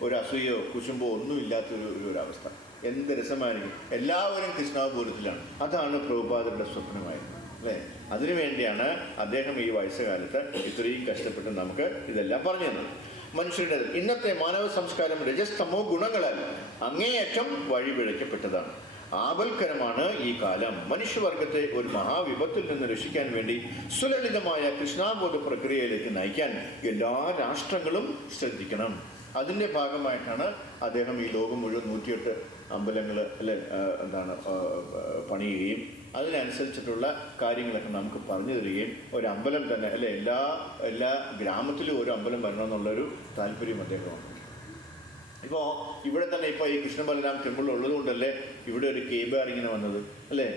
ഒരു അസൂയോ കുശുമ്പോ ഒന്നും ഇല്ലാത്തൊരു അവസ്ഥ. എന്ത് രസമായിരിക്കും. എല്ലാവരും കൃഷ്ണാപൂരത്തിലാണ്. അതാണ് പ്രഭുപാദരുടെ സ്വപ്നമായിരുന്നു, അല്ലേ? അതിനുവേണ്ടിയാണ് അദ്ദേഹം ഈ വയസ്സുകാലത്ത് ഇത്രയും കഷ്ടപ്പെട്ട് നമുക്ക് ഇതെല്ലാം പറഞ്ഞു തന്നത്. മനുഷ്യരുടെ ഇന്നത്തെ മാനവ സംസ്കാരം രജസ്തമോ ഗുണങ്ങളാൽ അങ്ങേയറ്റം വഴിപിഴയ്ക്കപ്പെട്ടതാണ്. ആപൽക്കരമാണ് ഈ കാലം. മനുഷ്യവർഗത്തെ ഒരു മഹാവിപത്തിൽ നിന്ന് രക്ഷിക്കാൻ വേണ്ടി സുലളിതമായ കൃഷ്ണാബോധ പ്രക്രിയയിലേക്ക് നയിക്കാൻ എല്ലാ രാഷ്ട്രങ്ങളും ശ്രദ്ധിക്കണം. അതിൻ്റെ ഭാഗമായിട്ടാണ് അദ്ദേഹം ഈ ലോകം മുഴുവൻ 108 അമ്പലങ്ങൾ പണിയുകയും അതിനനുസരിച്ചിട്ടുള്ള കാര്യങ്ങളൊക്കെ നമുക്ക് പറഞ്ഞു തരികയും ഒരു അമ്പലം തന്നെ എല്ലാ ഗ്രാമത്തിലും ഒരു അമ്പലം വരണമെന്നുള്ളൊരു താല്പര്യം അദ്ദേഹമാണ്. ഇപ്പോൾ ഇവിടെ തന്നെ ഇപ്പോൾ ഈ കൃഷ്ണബലരാം ടെമ്പിൾ ഉള്ളതുകൊണ്ടല്ലേ ഇവിടെ ഒരു KBR ഇങ്ങനെ വന്നത്, അല്ലേ?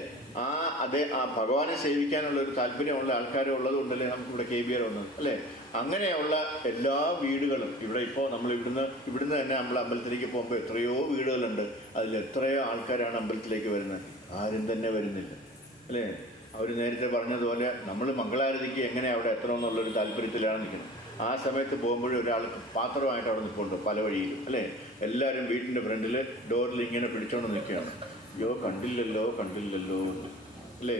ആ ഭഗവാനെ സേവിക്കാനുള്ള ഒരു താല്പര്യമുള്ള ആൾക്കാരും ഉള്ളതുകൊണ്ടല്ലേ നമുക്കിവിടെ KBR വന്നത്, അല്ലേ? അങ്ങനെയുള്ള എല്ലാ വീടുകളും ഇവിടെ ഇപ്പോൾ നമ്മൾ ഇവിടുന്ന് തന്നെ നമ്മൾ അമ്പലത്തിലേക്ക് പോകുമ്പോൾ എത്രയോ വീടുകളുണ്ട്. അതിൽ എത്രയോ ആൾക്കാരാണ് അമ്പലത്തിലേക്ക് വരുന്നത്? ആരും തന്നെ വരുന്നില്ല, അല്ലേ? അവർ നേരത്തെ പറഞ്ഞതുപോലെ നമ്മൾ മംഗളാരതിക്ക് എങ്ങനെ അവിടെ എത്തണമെന്നുള്ളൊരു താല്പര്യത്തിലാണ് നിൽക്കുന്നത്. ആ സമയത്ത് പോകുമ്പോഴും ഒരാൾക്ക് പാത്രമായിട്ട് അവിടെ നിൽപ്പുണ്ട് പല വഴിയിലും, അല്ലേ? എല്ലാവരും വീട്ടിൻ്റെ ഫ്രണ്ടിൽ ഡോറിൽ ഇങ്ങനെ പിടിച്ചോണ്ട് നിൽക്കുകയാണ്. അയ്യോ കണ്ടില്ലല്ലോ എന്ന്, അല്ലേ?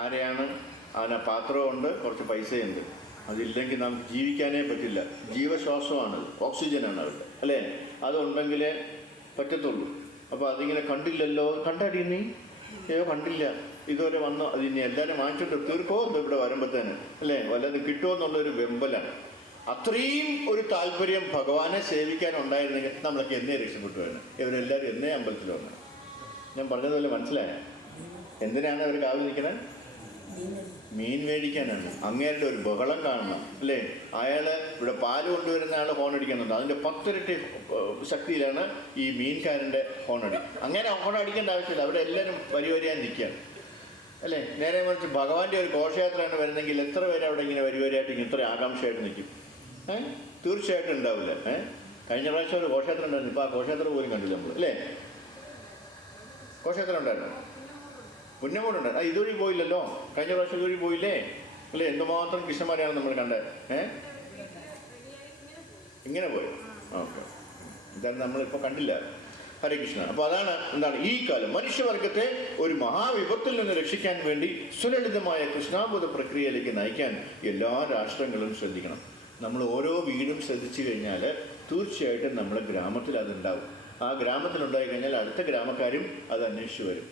ആരെയാണ്? പാത്രമുണ്ട്, കുറച്ച് പൈസയുണ്ട്. അതില്ലെങ്കിൽ നമുക്ക് ജീവിക്കാനേ പറ്റില്ല. ജീവശ്വാസമാണ്, ഓക്സിജനാണ് അവരുടെ, അല്ലേ? അതുണ്ടെങ്കിലേ പറ്റത്തുള്ളൂ. അപ്പോൾ അതിങ്ങനെ കണ്ടില്ലല്ലോ, കണ്ടാടി നീ? കണ്ടില്ല, ഇതുവരെ വന്നോ? അതിനി എല്ലാവരും വാങ്ങിച്ചിട്ട് തീർക്കോ ഇവിടെ വരുമ്പോഴത്തേന്, അല്ലേ? വല്ലതും കിട്ടുമോ എന്നുള്ളൊരു വെമ്പലാണ്. അത്രയും ഒരു താല്പര്യം ഭഗവാനെ സേവിക്കാൻ ഉണ്ടായിരുന്നെങ്കിൽ നമ്മളൊക്കെ എന്നേ രക്ഷപ്പെട്ടുവായിരുന്നു. ഇവരെല്ലാവരും എന്നേ അമ്പലത്തിൽ വന്നത്. ഞാൻ പറഞ്ഞതുപോലെ മനസ്സിലായ എന്തിനാണ് അവർ കാവൽ നിൽക്കുന്നത്? മീൻ മേടിക്കാനാണ്. അങ്ങേരുടെ ഒരു ബഹളം കാണണം അല്ലേ. അയാൾ ഇവിടെ പാല് കൊണ്ടുവരുന്ന ആൾ ഹോൺ അടിക്കുന്നുണ്ട്. അതിൻ്റെ 10 ഇരട്ടി ശക്തിയിലാണ് ഈ മീൻകാരൻ്റെ ഹോണടി. അങ്ങനെ ഹോൺ അടിക്കേണ്ട ആവശ്യമില്ല. അവിടെ എല്ലാവരും വരിവരിയായി നിൽക്കുകയാണ് അല്ലേ. നേരെ മറിച്ച് ഭഗവാന്റെ ഒരു ഘോഷയാത്രയാണ് വരുന്നെങ്കിൽ എത്ര പേര് അവിടെ ഇങ്ങനെ വരിവരിയായിട്ട് ഇത്ര ആകാംക്ഷയായിട്ട് നിൽക്കും? തീർച്ചയായിട്ടും ഉണ്ടാവില്ല. കഴിഞ്ഞ പ്രാവശ്യം ഒരു ഘോഷയാത്ര ഉണ്ടായിരുന്നു. ഇപ്പോൾ ആ ഘോഷയാത്ര പോലും കണ്ടില്ല നമ്മൾ അല്ലേ. ഘോഷയാത്ര ഉണ്ടായിരുന്നു, പുന്നമോടുണ്ട്. ഇതുവഴി പോയില്ലല്ലോ. കഴിഞ്ഞ പ്രാവശ്യം ഇതുവഴി പോയില്ലേ അല്ലേ. എന്തുമാത്രം കൃഷ്ണന്മാരെയാണ് നമ്മൾ കണ്ടത്. ഇങ്ങനെ പോയി. ഓക്കെ, ഇതാണ് നമ്മളിപ്പോൾ കണ്ടില്ല. ഹരേ കൃഷ്ണ. അപ്പോൾ അതാണ് എന്താണ് ഈ കാലം മനുഷ്യവർഗത്തെ ഒരു മഹാവിപത്തിൽ നിന്ന് രക്ഷിക്കാൻ വേണ്ടി സുലളിതമായ കൃഷ്ണാബോധ പ്രക്രിയയിലേക്ക് നയിക്കാൻ എല്ലാ രാഷ്ട്രങ്ങളും ശ്രദ്ധിക്കണം. നമ്മൾ ഓരോ വീടും ശ്രദ്ധിച്ചു കഴിഞ്ഞാൽ തീർച്ചയായിട്ടും നമ്മുടെ ഗ്രാമത്തിൽ അതുണ്ടാവും. ആ ഗ്രാമത്തിലുണ്ടായി കഴിഞ്ഞാൽ അടുത്ത ഗ്രാമക്കാരും അത് അന്വേഷിച്ച് വരും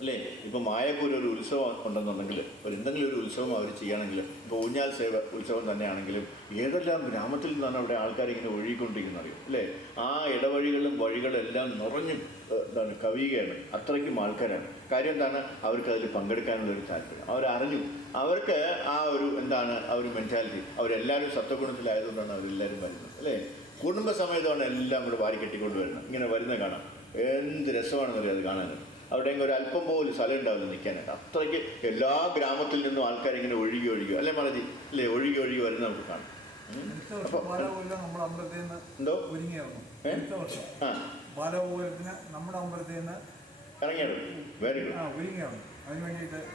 അല്ലേ. ഇപ്പോൾ മായപ്പൂർ ഒരു ഉത്സവം ഉണ്ടെന്നുണ്ടെങ്കിൽ എന്തെങ്കിലും ഒരു ഉത്സവം അവർ ചെയ്യുകയാണെങ്കിൽ, ഇപ്പോൾ ഊഞ്ഞാൽ സേവ ഉത്സവം തന്നെയാണെങ്കിലും ഏതെല്ലാം ഗ്രാമത്തിൽ നിന്നാണ് അവിടെ ആൾക്കാർ ഇങ്ങനെ ഒഴുകിക്കൊണ്ടിരിക്കുന്നത് അറിയും അല്ലേ. ആ ഇടവഴികളും വഴികളും എല്ലാം നിറഞ്ഞു കവിയുകയാണ്. അത്രയ്ക്കും ആൾക്കാരാണ്. കാര്യം എന്താണ്? അവർക്ക് അതിൽ പങ്കെടുക്കാനുള്ളൊരു താല്പര്യം. അവരറിഞ്ഞു, അവർക്ക് ആ ഒരു എന്താണ് ആ ഒരു മെൻറ്റാലിറ്റി. അവരെല്ലാവരും സത്വഗുണത്തിലായതുകൊണ്ടാണ് അവരെല്ലാവരും വരുന്നത് അല്ലേ. കുടുംബസമേതമാണ് എല്ലാം കൂടെ വാരി കെട്ടിക്കൊണ്ട് വരുന്നത്. ഇങ്ങനെ വരുന്നത് കാണാം. എന്ത് രസമാണെന്നറിയാം അത് കാണാൻ. അവിടെയെങ്കിലും ഒരു അല്പം പോലും സ്ഥലം ഉണ്ടാവില്ല നിൽക്കാനായിട്ട്. അത്രയ്ക്ക് എല്ലാ ഗ്രാമത്തിൽ നിന്നും ആൾക്കാരിങ്ങനെ ഒഴുകി അല്ലേ മറജി അല്ലേ, ഒഴുകി വരുന്ന നമുക്ക് കാണാം. എന്തോ നമ്മുടെ അമ്പലത്തിൽ നിന്ന് ഇറങ്ങിയാണ്. Very good,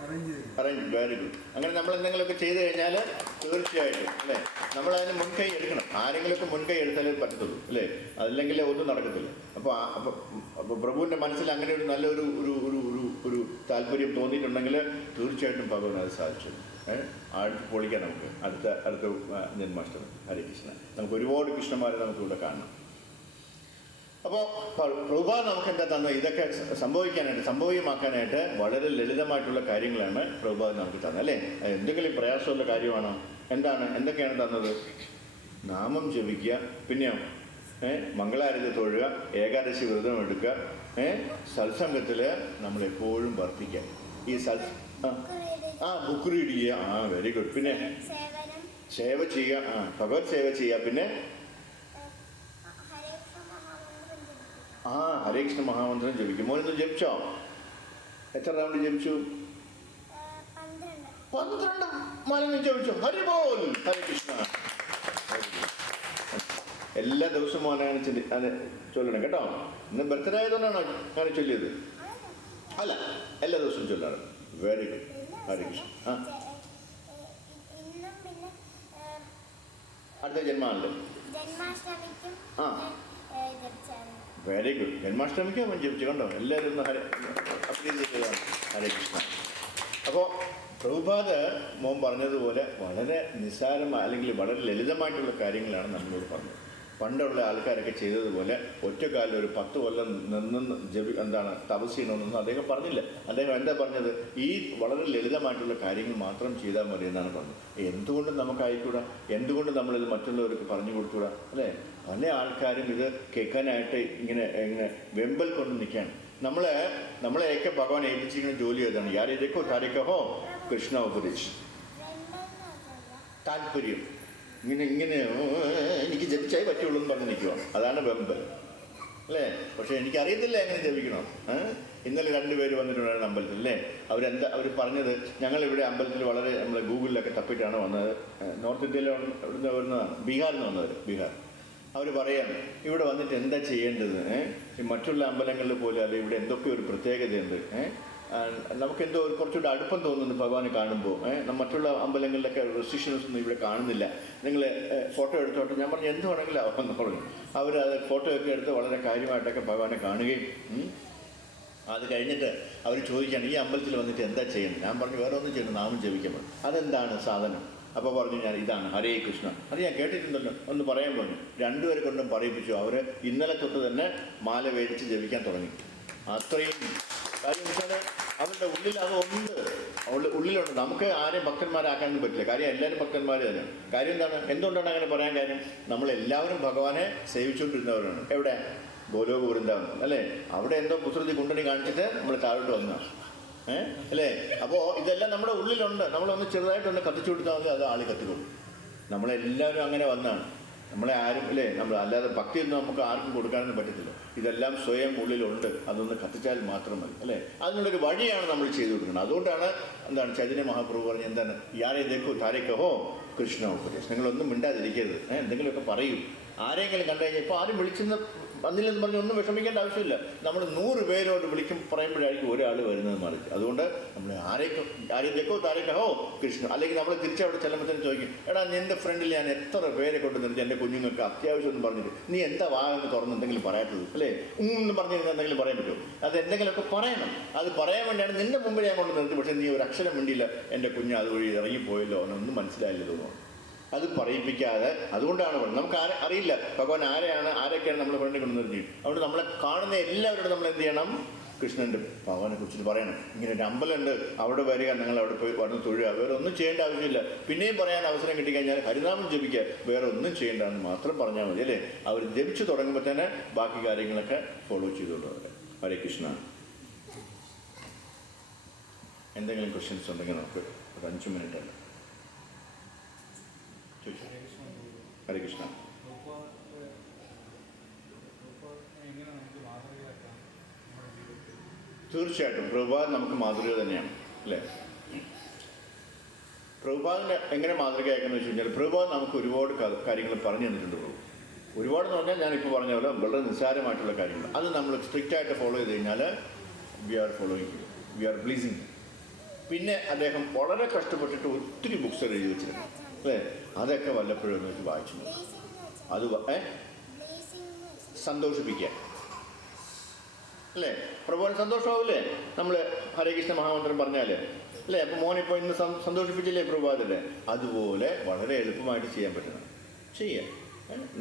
arrange, very good. അങ്ങനെ നമ്മൾ എന്തെങ്കിലുമൊക്കെ ചെയ്ത് കഴിഞ്ഞാൽ തീർച്ചയായിട്ടും അല്ലേ നമ്മളതിന് മുൻകൈ എടുക്കണം. ആരെങ്കിലുമൊക്കെ മുൻകൈ എടുത്താലേ പറ്റത്തുള്ളൂ അല്ലേ. അതില്ലെങ്കിൽ ഒന്നും നടക്കത്തില്ല. അപ്പോൾ പ്രഭുവിൻ്റെ മനസ്സിൽ അങ്ങനെ ഒരു നല്ലൊരു ഒരു ഒരു ഒരു ഒരു താല്പര്യം തോന്നിയിട്ടുണ്ടെങ്കിൽ തീർച്ചയായിട്ടും ഭഗവാൻ അത് സാധിച്ചു. അടുത്ത് പൊളിക്കാം നമുക്ക് അടുത്ത ജന്മാഷ്ടമി. ഹരേ കൃഷ്ണ. നമുക്ക് ഒരുപാട് കൃഷ്ണന്മാരെ നമുക്കിവിടെ കാണണം. അപ്പോൾ പ്രഭുപാദ് നമുക്ക് എന്താ തന്നത്? ഇതൊക്കെ സംഭവ്യമാക്കാനായിട്ട് വളരെ ലളിതമായിട്ടുള്ള കാര്യങ്ങളാണ് പ്രഭുപാദ് നമുക്ക് തന്നത് അല്ലേ. എന്തെങ്കിലും പ്രയാസമുള്ള കാര്യമാണോ? എന്തൊക്കെയാണ് തന്നത്? നാമം ജപിക്കുക, പിന്നെയോ മംഗളാരതി തൊഴുക, ഏകാദശി വ്രതം എടുക്കുക, സത്സംഗത്തിൽ നമ്മളെപ്പോഴും വർദ്ധിക്കുക. ഈ ബുക്ക് റീഡ് ചെയ്യുക. Very good. പിന്നെ സേവ ചെയ്യുക. ഭഗവത് സേവ ചെയ്യുക. പിന്നെ ഹരേ കൃഷ്ണ മഹാമന്ത്രം ജപിക്കും. മോനൊന്ന് ജപിച്ചോ? എത്ര റൗണ്ട് ജപിച്ചു? 12 മാലങ്ങൾ ജപിച്ചു. ഹരി ബോൽ, ഹരേ കൃഷ്ണ. എല്ലാ ദിവസവും മോനാണ് ചൊല്ലണം കേട്ടോ. ഇന്ന് ബർത്ത്ഡേ ആയതുകൊണ്ടാണോ അങ്ങനെ ചൊല്ലിയത്? അല്ല, എല്ലാ ദിവസവും ചൊല്ലാണ്. വെരി ഗുഡ്, ഹരേ കൃഷ്ണ. അടുത്ത ജന്മാണല്ലോ. Very good. ജന്മാഷ്ടമിക്ക് അവൻ ജപിച്ചു കണ്ടോ. എല്ലാവരും ഒന്ന് ഹരേ കൃഷ്ണ. അപ്പോൾ പ്രഭുപാദ് മോൻ പറഞ്ഞതുപോലെ വളരെ നിസ്സാരമായ അല്ലെങ്കിൽ വളരെ ലളിതമായിട്ടുള്ള കാര്യങ്ങളാണ് നമ്മളോട് പറഞ്ഞത്. പണ്ടുള്ള ആൾക്കാരൊക്കെ ചെയ്തതുപോലെ ഒറ്റക്കാലിൽ ഒരു 10 കൊല്ലം നിന്ന് തപസ് ചെയ്യണമെന്നൊന്നും അദ്ദേഹം പറഞ്ഞില്ല. അദ്ദേഹം എന്താ പറഞ്ഞത്? ഈ വളരെ ലളിതമായിട്ടുള്ള കാര്യങ്ങൾ മാത്രം ചെയ്താൽ മതി എന്നാണ് പറഞ്ഞത്. എന്തുകൊണ്ട് നമുക്കായിക്കൂടാ? എന്തുകൊണ്ട് നമ്മളിത് മറ്റുള്ളവർക്ക് പറഞ്ഞു കൊടുത്തുകൂടാ അല്ലേ? പല ആൾക്കാരും ഇത് കേൾക്കാനായിട്ട് ഇങ്ങനെ വെമ്പൽ കൊണ്ട് നിൽക്കുകയാണ്. നമ്മളെയൊക്കെ ഭഗവാൻ ഏൽപ്പിച്ചിരിക്കുന്ന ജോലി ഏതാണ്? യാരേക്കോ താരേക്കോ കൃഷ്ണ ഉപദേശം. താല്പര്യം ഇങ്ങനെ എനിക്ക് ജപിച്ചായി പറ്റുള്ളൂ എന്ന് പറഞ്ഞ് നിൽക്കുവാണ്. അതാണ് വെമ്പൽ അല്ലേ. പക്ഷേ എനിക്കറിയത്തില്ല എങ്ങനെ ജപിക്കണം. ഇന്നലെ 2 പേര് വന്നിട്ടുണ്ടായിരുന്നു അമ്പലത്തിൽ അല്ലേ. അവർ പറഞ്ഞത് ഞങ്ങളിവിടെ അമ്പലത്തിൽ വളരെ നമ്മൾ ഗൂഗിളിലൊക്കെ തപ്പിയിട്ടാണ് വന്നത്. നോർത്ത് ഇന്ത്യയിൽ ഇവിടുന്ന് വരുന്നതാണ്, ബീഹാറിൽ നിന്ന് വന്നവർ. ബീഹാർ അവർ പറയാണ് ഇവിടെ വന്നിട്ട് എന്താ ചെയ്യേണ്ടത്? മറ്റുള്ള അമ്പലങ്ങളിൽ പോലെ അല്ല, ഇവിടെ എന്തൊക്കെ ഒരു പ്രത്യേകതയുണ്ട്. നമുക്കെന്തോ കുറച്ചുകൂടെ അടുപ്പം തോന്നുന്നു ഭഗവാനെ കാണുമ്പോൾ. മറ്റുള്ള അമ്പലങ്ങളിലൊക്കെ റെസ്ട്രിക്ഷൻസ് ഒന്നും ഇവിടെ കാണുന്നില്ല. നിങ്ങൾ ഫോട്ടോ എടുത്തോട്ടെ. ഞാൻ പറഞ്ഞു എന്ത് വേണമെങ്കിലും ആവാമെന്ന് പറഞ്ഞു. അവരത് ഫോട്ടോ ഒക്കെ എടുത്ത് വളരെ കാര്യമായിട്ടൊക്കെ ഭഗവാനെ കാണുകയും അത് കഴിഞ്ഞിട്ട് അവർ ചോദിക്കുകയാണ് ഈ അമ്പലത്തിൽ വന്നിട്ട് എന്താ ചെയ്യുന്നത്? ഞാൻ പറഞ്ഞു വേറെ ഒന്നും ചെയ്യണം, നാമം ജപിക്കുമ്പോൾ. അതെന്താണ് സാധനം? അപ്പോൾ പറഞ്ഞു ഞാൻ ഇതാണ് ഹരേ കൃഷ്ണ. അത് ഞാൻ കേട്ടിട്ടുണ്ടല്ലോ, ഒന്ന് പറയാൻ പറഞ്ഞു. 2 പേരെ കൊണ്ടും പറയിപ്പിച്ചു. അവർ ഇന്നലെ തൊട്ട് തന്നെ മാല മേടിച്ച് ജപിക്കാൻ തുടങ്ങി. അത്രയും കാര്യം വെച്ചാൽ അവരുടെ ഉള്ളിൽ അതുണ്ട്, ഉള്ളിലുണ്ട്. നമുക്ക് ആരെയും ഭക്തന്മാരാക്കാനൊന്നും പറ്റില്ല. കാര്യം എല്ലാവരും ഭക്തന്മാർ തന്നെയാണ്. കാര്യം എന്തുകൊണ്ടാണ് അങ്ങനെ പറയാൻ കാര്യം? നമ്മളെല്ലാവരും ഭഗവാനെ സേവിച്ചുകൊണ്ടിരുന്നവരാണ്. എവിടെ? ഗോലോക വൃന്ദാവനം അല്ലേ. അവിടെ എന്തോ കുസൃതി കുണ്ടണി കാണിച്ചിട്ട് നമ്മൾ താഴോട്ട് വന്നതാണ്. അല്ലേ? അപ്പോൾ ഇതെല്ലാം നമ്മുടെ ഉള്ളിലുണ്ട്. നമ്മളൊന്ന് ചെറുതായിട്ടൊന്ന് കത്തിച്ചു കൊടുത്താൽ മതി, അത് ആളി കത്തിക്കൊള്ളും. നമ്മളെല്ലാവരും അങ്ങനെ വന്നാണ്. നമ്മളെ ആരും അല്ലേ, നമ്മൾ അല്ലാതെ ഭക്തിയൊന്നും നമുക്ക് ആർക്കും കൊടുക്കാനൊന്നും പറ്റത്തില്ല. ഇതെല്ലാം സ്വയം ഉള്ളിലുണ്ട്, അതൊന്ന് കത്തിച്ചാൽ മാത്രം മതി അല്ലേ? അതിനുള്ളൊരു വഴിയാണ് നമ്മൾ ചെയ്തു കൊടുക്കുന്നത്. അതുകൊണ്ടാണ് എന്താണ് ചൈതന്യ മഹാപ്രഭു പറഞ്ഞ് എന്താണ്, യാരെ ദേക്കോ താരെ കഹോ കൃഷ്ണ ഉപദേശം. നിങ്ങളൊന്നും മിണ്ടാതിരിക്കരുത്, എന്തെങ്കിലുമൊക്കെ പറയൂ. ആരെങ്കിലും കണ്ടു കഴിഞ്ഞാൽ ഇപ്പോൾ ആരും വിളിച്ചെന്ന് വന്നില്ലെന്ന് പറഞ്ഞ് ഒന്നും വിഷമിക്കേണ്ട ആവശ്യമില്ല. നമ്മൾ 100 പേരോട് പറയുമ്പോഴായിരിക്കും ഒരാൾ വരുന്നത് മറിച്ച്. അതുകൊണ്ട് നമ്മൾ ആരെയും തെക്കോ താരക്കോ കൃഷ്ണ, അല്ലെങ്കിൽ നമ്മൾ തിരിച്ചവിടെ ചെല്ലുമ്പോഴത്തേനും ചോദിക്കും, എടാ നിൻ്റെ ഫ്രണ്ടിൽ ഞാൻ എത്ര പേരെ കൊണ്ട് നിർത്തി എൻ്റെ കുഞ്ഞുങ്ങൾക്ക് അത്യാവശ്യം എന്ന് പറഞ്ഞിട്ട് നീ എന്താ വാങ്ങുന്ന തുറന്ന് എന്തെങ്കിലും പറയാത്തത് അല്ലേ? എന്ന് പറഞ്ഞിരുന്ന എന്തെങ്കിലും പറയാൻ പറ്റുമോ? അത് എന്തെങ്കിലുമൊക്കെ പറയണം. അത് പറയാൻ വേണ്ടിയാണ് നിൻ്റെ മുമ്പ് ഞാൻ കൊണ്ട് നിർത്തി. പക്ഷേ നീ ഒരു അക്ഷരം വേണ്ടിയില്ല, എൻ്റെ കുഞ്ഞ് അതുവഴി ഇറങ്ങിപ്പോയല്ലോ, എന്നൊന്നും മനസ്സിലായില്ല തോന്നുന്നു. അത് പറയിപ്പിക്കാതെ, അതുകൊണ്ടാണ് പറയുന്നത്. നമുക്ക് അറിയില്ല ഭഗവാൻ ആരൊക്കെയാണ് നമ്മളെ ഫ്രണ്ടിൽ കൊണ്ട് നിർത്തി. അതുകൊണ്ട് നമ്മളെ കാണുന്ന എല്ലാവരോടും നമ്മൾ എന്ത് ചെയ്യണം? കൃഷ്ണൻ്റെ ഭഗവാനെ കുറിച്ചിട്ട് പറയണം. ഇങ്ങനെ ഒരു അമ്പലമുണ്ട്, അവിടെ വരിക, നിങ്ങൾ അവിടെ പോയി വന്ന് തൊഴുക, വേറെ ഒന്നും ചെയ്യേണ്ട ആവശ്യമില്ല. പിന്നെയും പറയാൻ അവസരം കിട്ടിക്കഴിഞ്ഞാൽ ഹരിനാമം ജപിക്കുക, വേറെ ഒന്നും ചെയ്യേണ്ടെന്ന് മാത്രം പറഞ്ഞാൽ മതി അല്ലേ? അവർ ജപിച്ചു തുടങ്ങുമ്പോൾ തന്നെ ബാക്കി കാര്യങ്ങളൊക്കെ ഫോളോ ചെയ്തുകൊണ്ടുവരെ. ഹരേ കൃഷ്ണ. എന്തെങ്കിലും ക്വസ്റ്റ്യൻസ് ഉണ്ടെങ്കിൽ നമുക്ക് ഒരു 5 മിനിറ്റ് അല്ല. ഹരേ കൃഷ്ണ. തീർച്ചയായിട്ടും പ്രഭുപാദ് നമുക്ക് മാതൃക തന്നെയാണ് അല്ലേ? പ്രഭുപാദിനെ എങ്ങനെ മാതൃകയാക്കുന്നത് വെച്ച് കഴിഞ്ഞാൽ, പ്രഭുപാദ് നമുക്ക് ഒരുപാട് കാര്യങ്ങൾ പറഞ്ഞു തന്നിട്ടുണ്ട്. ഒരുപാടെന്ന് പറഞ്ഞാൽ ഞാനിപ്പോൾ പറഞ്ഞ പോലെ വളരെ നിസ്സാരമായിട്ടുള്ള കാര്യങ്ങൾ, അത് നമ്മൾ സ്ട്രിക്റ്റായിട്ട് ഫോളോ ചെയ്ത് കഴിഞ്ഞാൽ we are following, we are pleasing. പിന്നെ അദ്ദേഹം വളരെ കഷ്ടപ്പെട്ടിട്ട് ഒത്തിരി ബുക്സ് എഴുതി വെച്ചിരുന്നു അല്ലേ? അതൊക്കെ വല്ലപ്പോഴും ഒന്ന് വെച്ച് വായിച്ചു നോക്കും. അത് സന്തോഷിപ്പിക്കുക അല്ലേ? പ്രഭുവിന് സന്തോഷമാവില്ലേ നമ്മൾ ഹരേ കൃഷ്ണ മഹാമന്ത്രം പറഞ്ഞാൽ അല്ലേ? അപ്പോൾ മോനിപ്പോൾ ഇന്ന് സന്തോഷിപ്പിച്ചില്ലേ പ്രഭുപാദല്ലേ? അതുപോലെ വളരെ എളുപ്പമായിട്ട് ചെയ്യാൻ പറ്റുന്നത് ചെയ്യുക.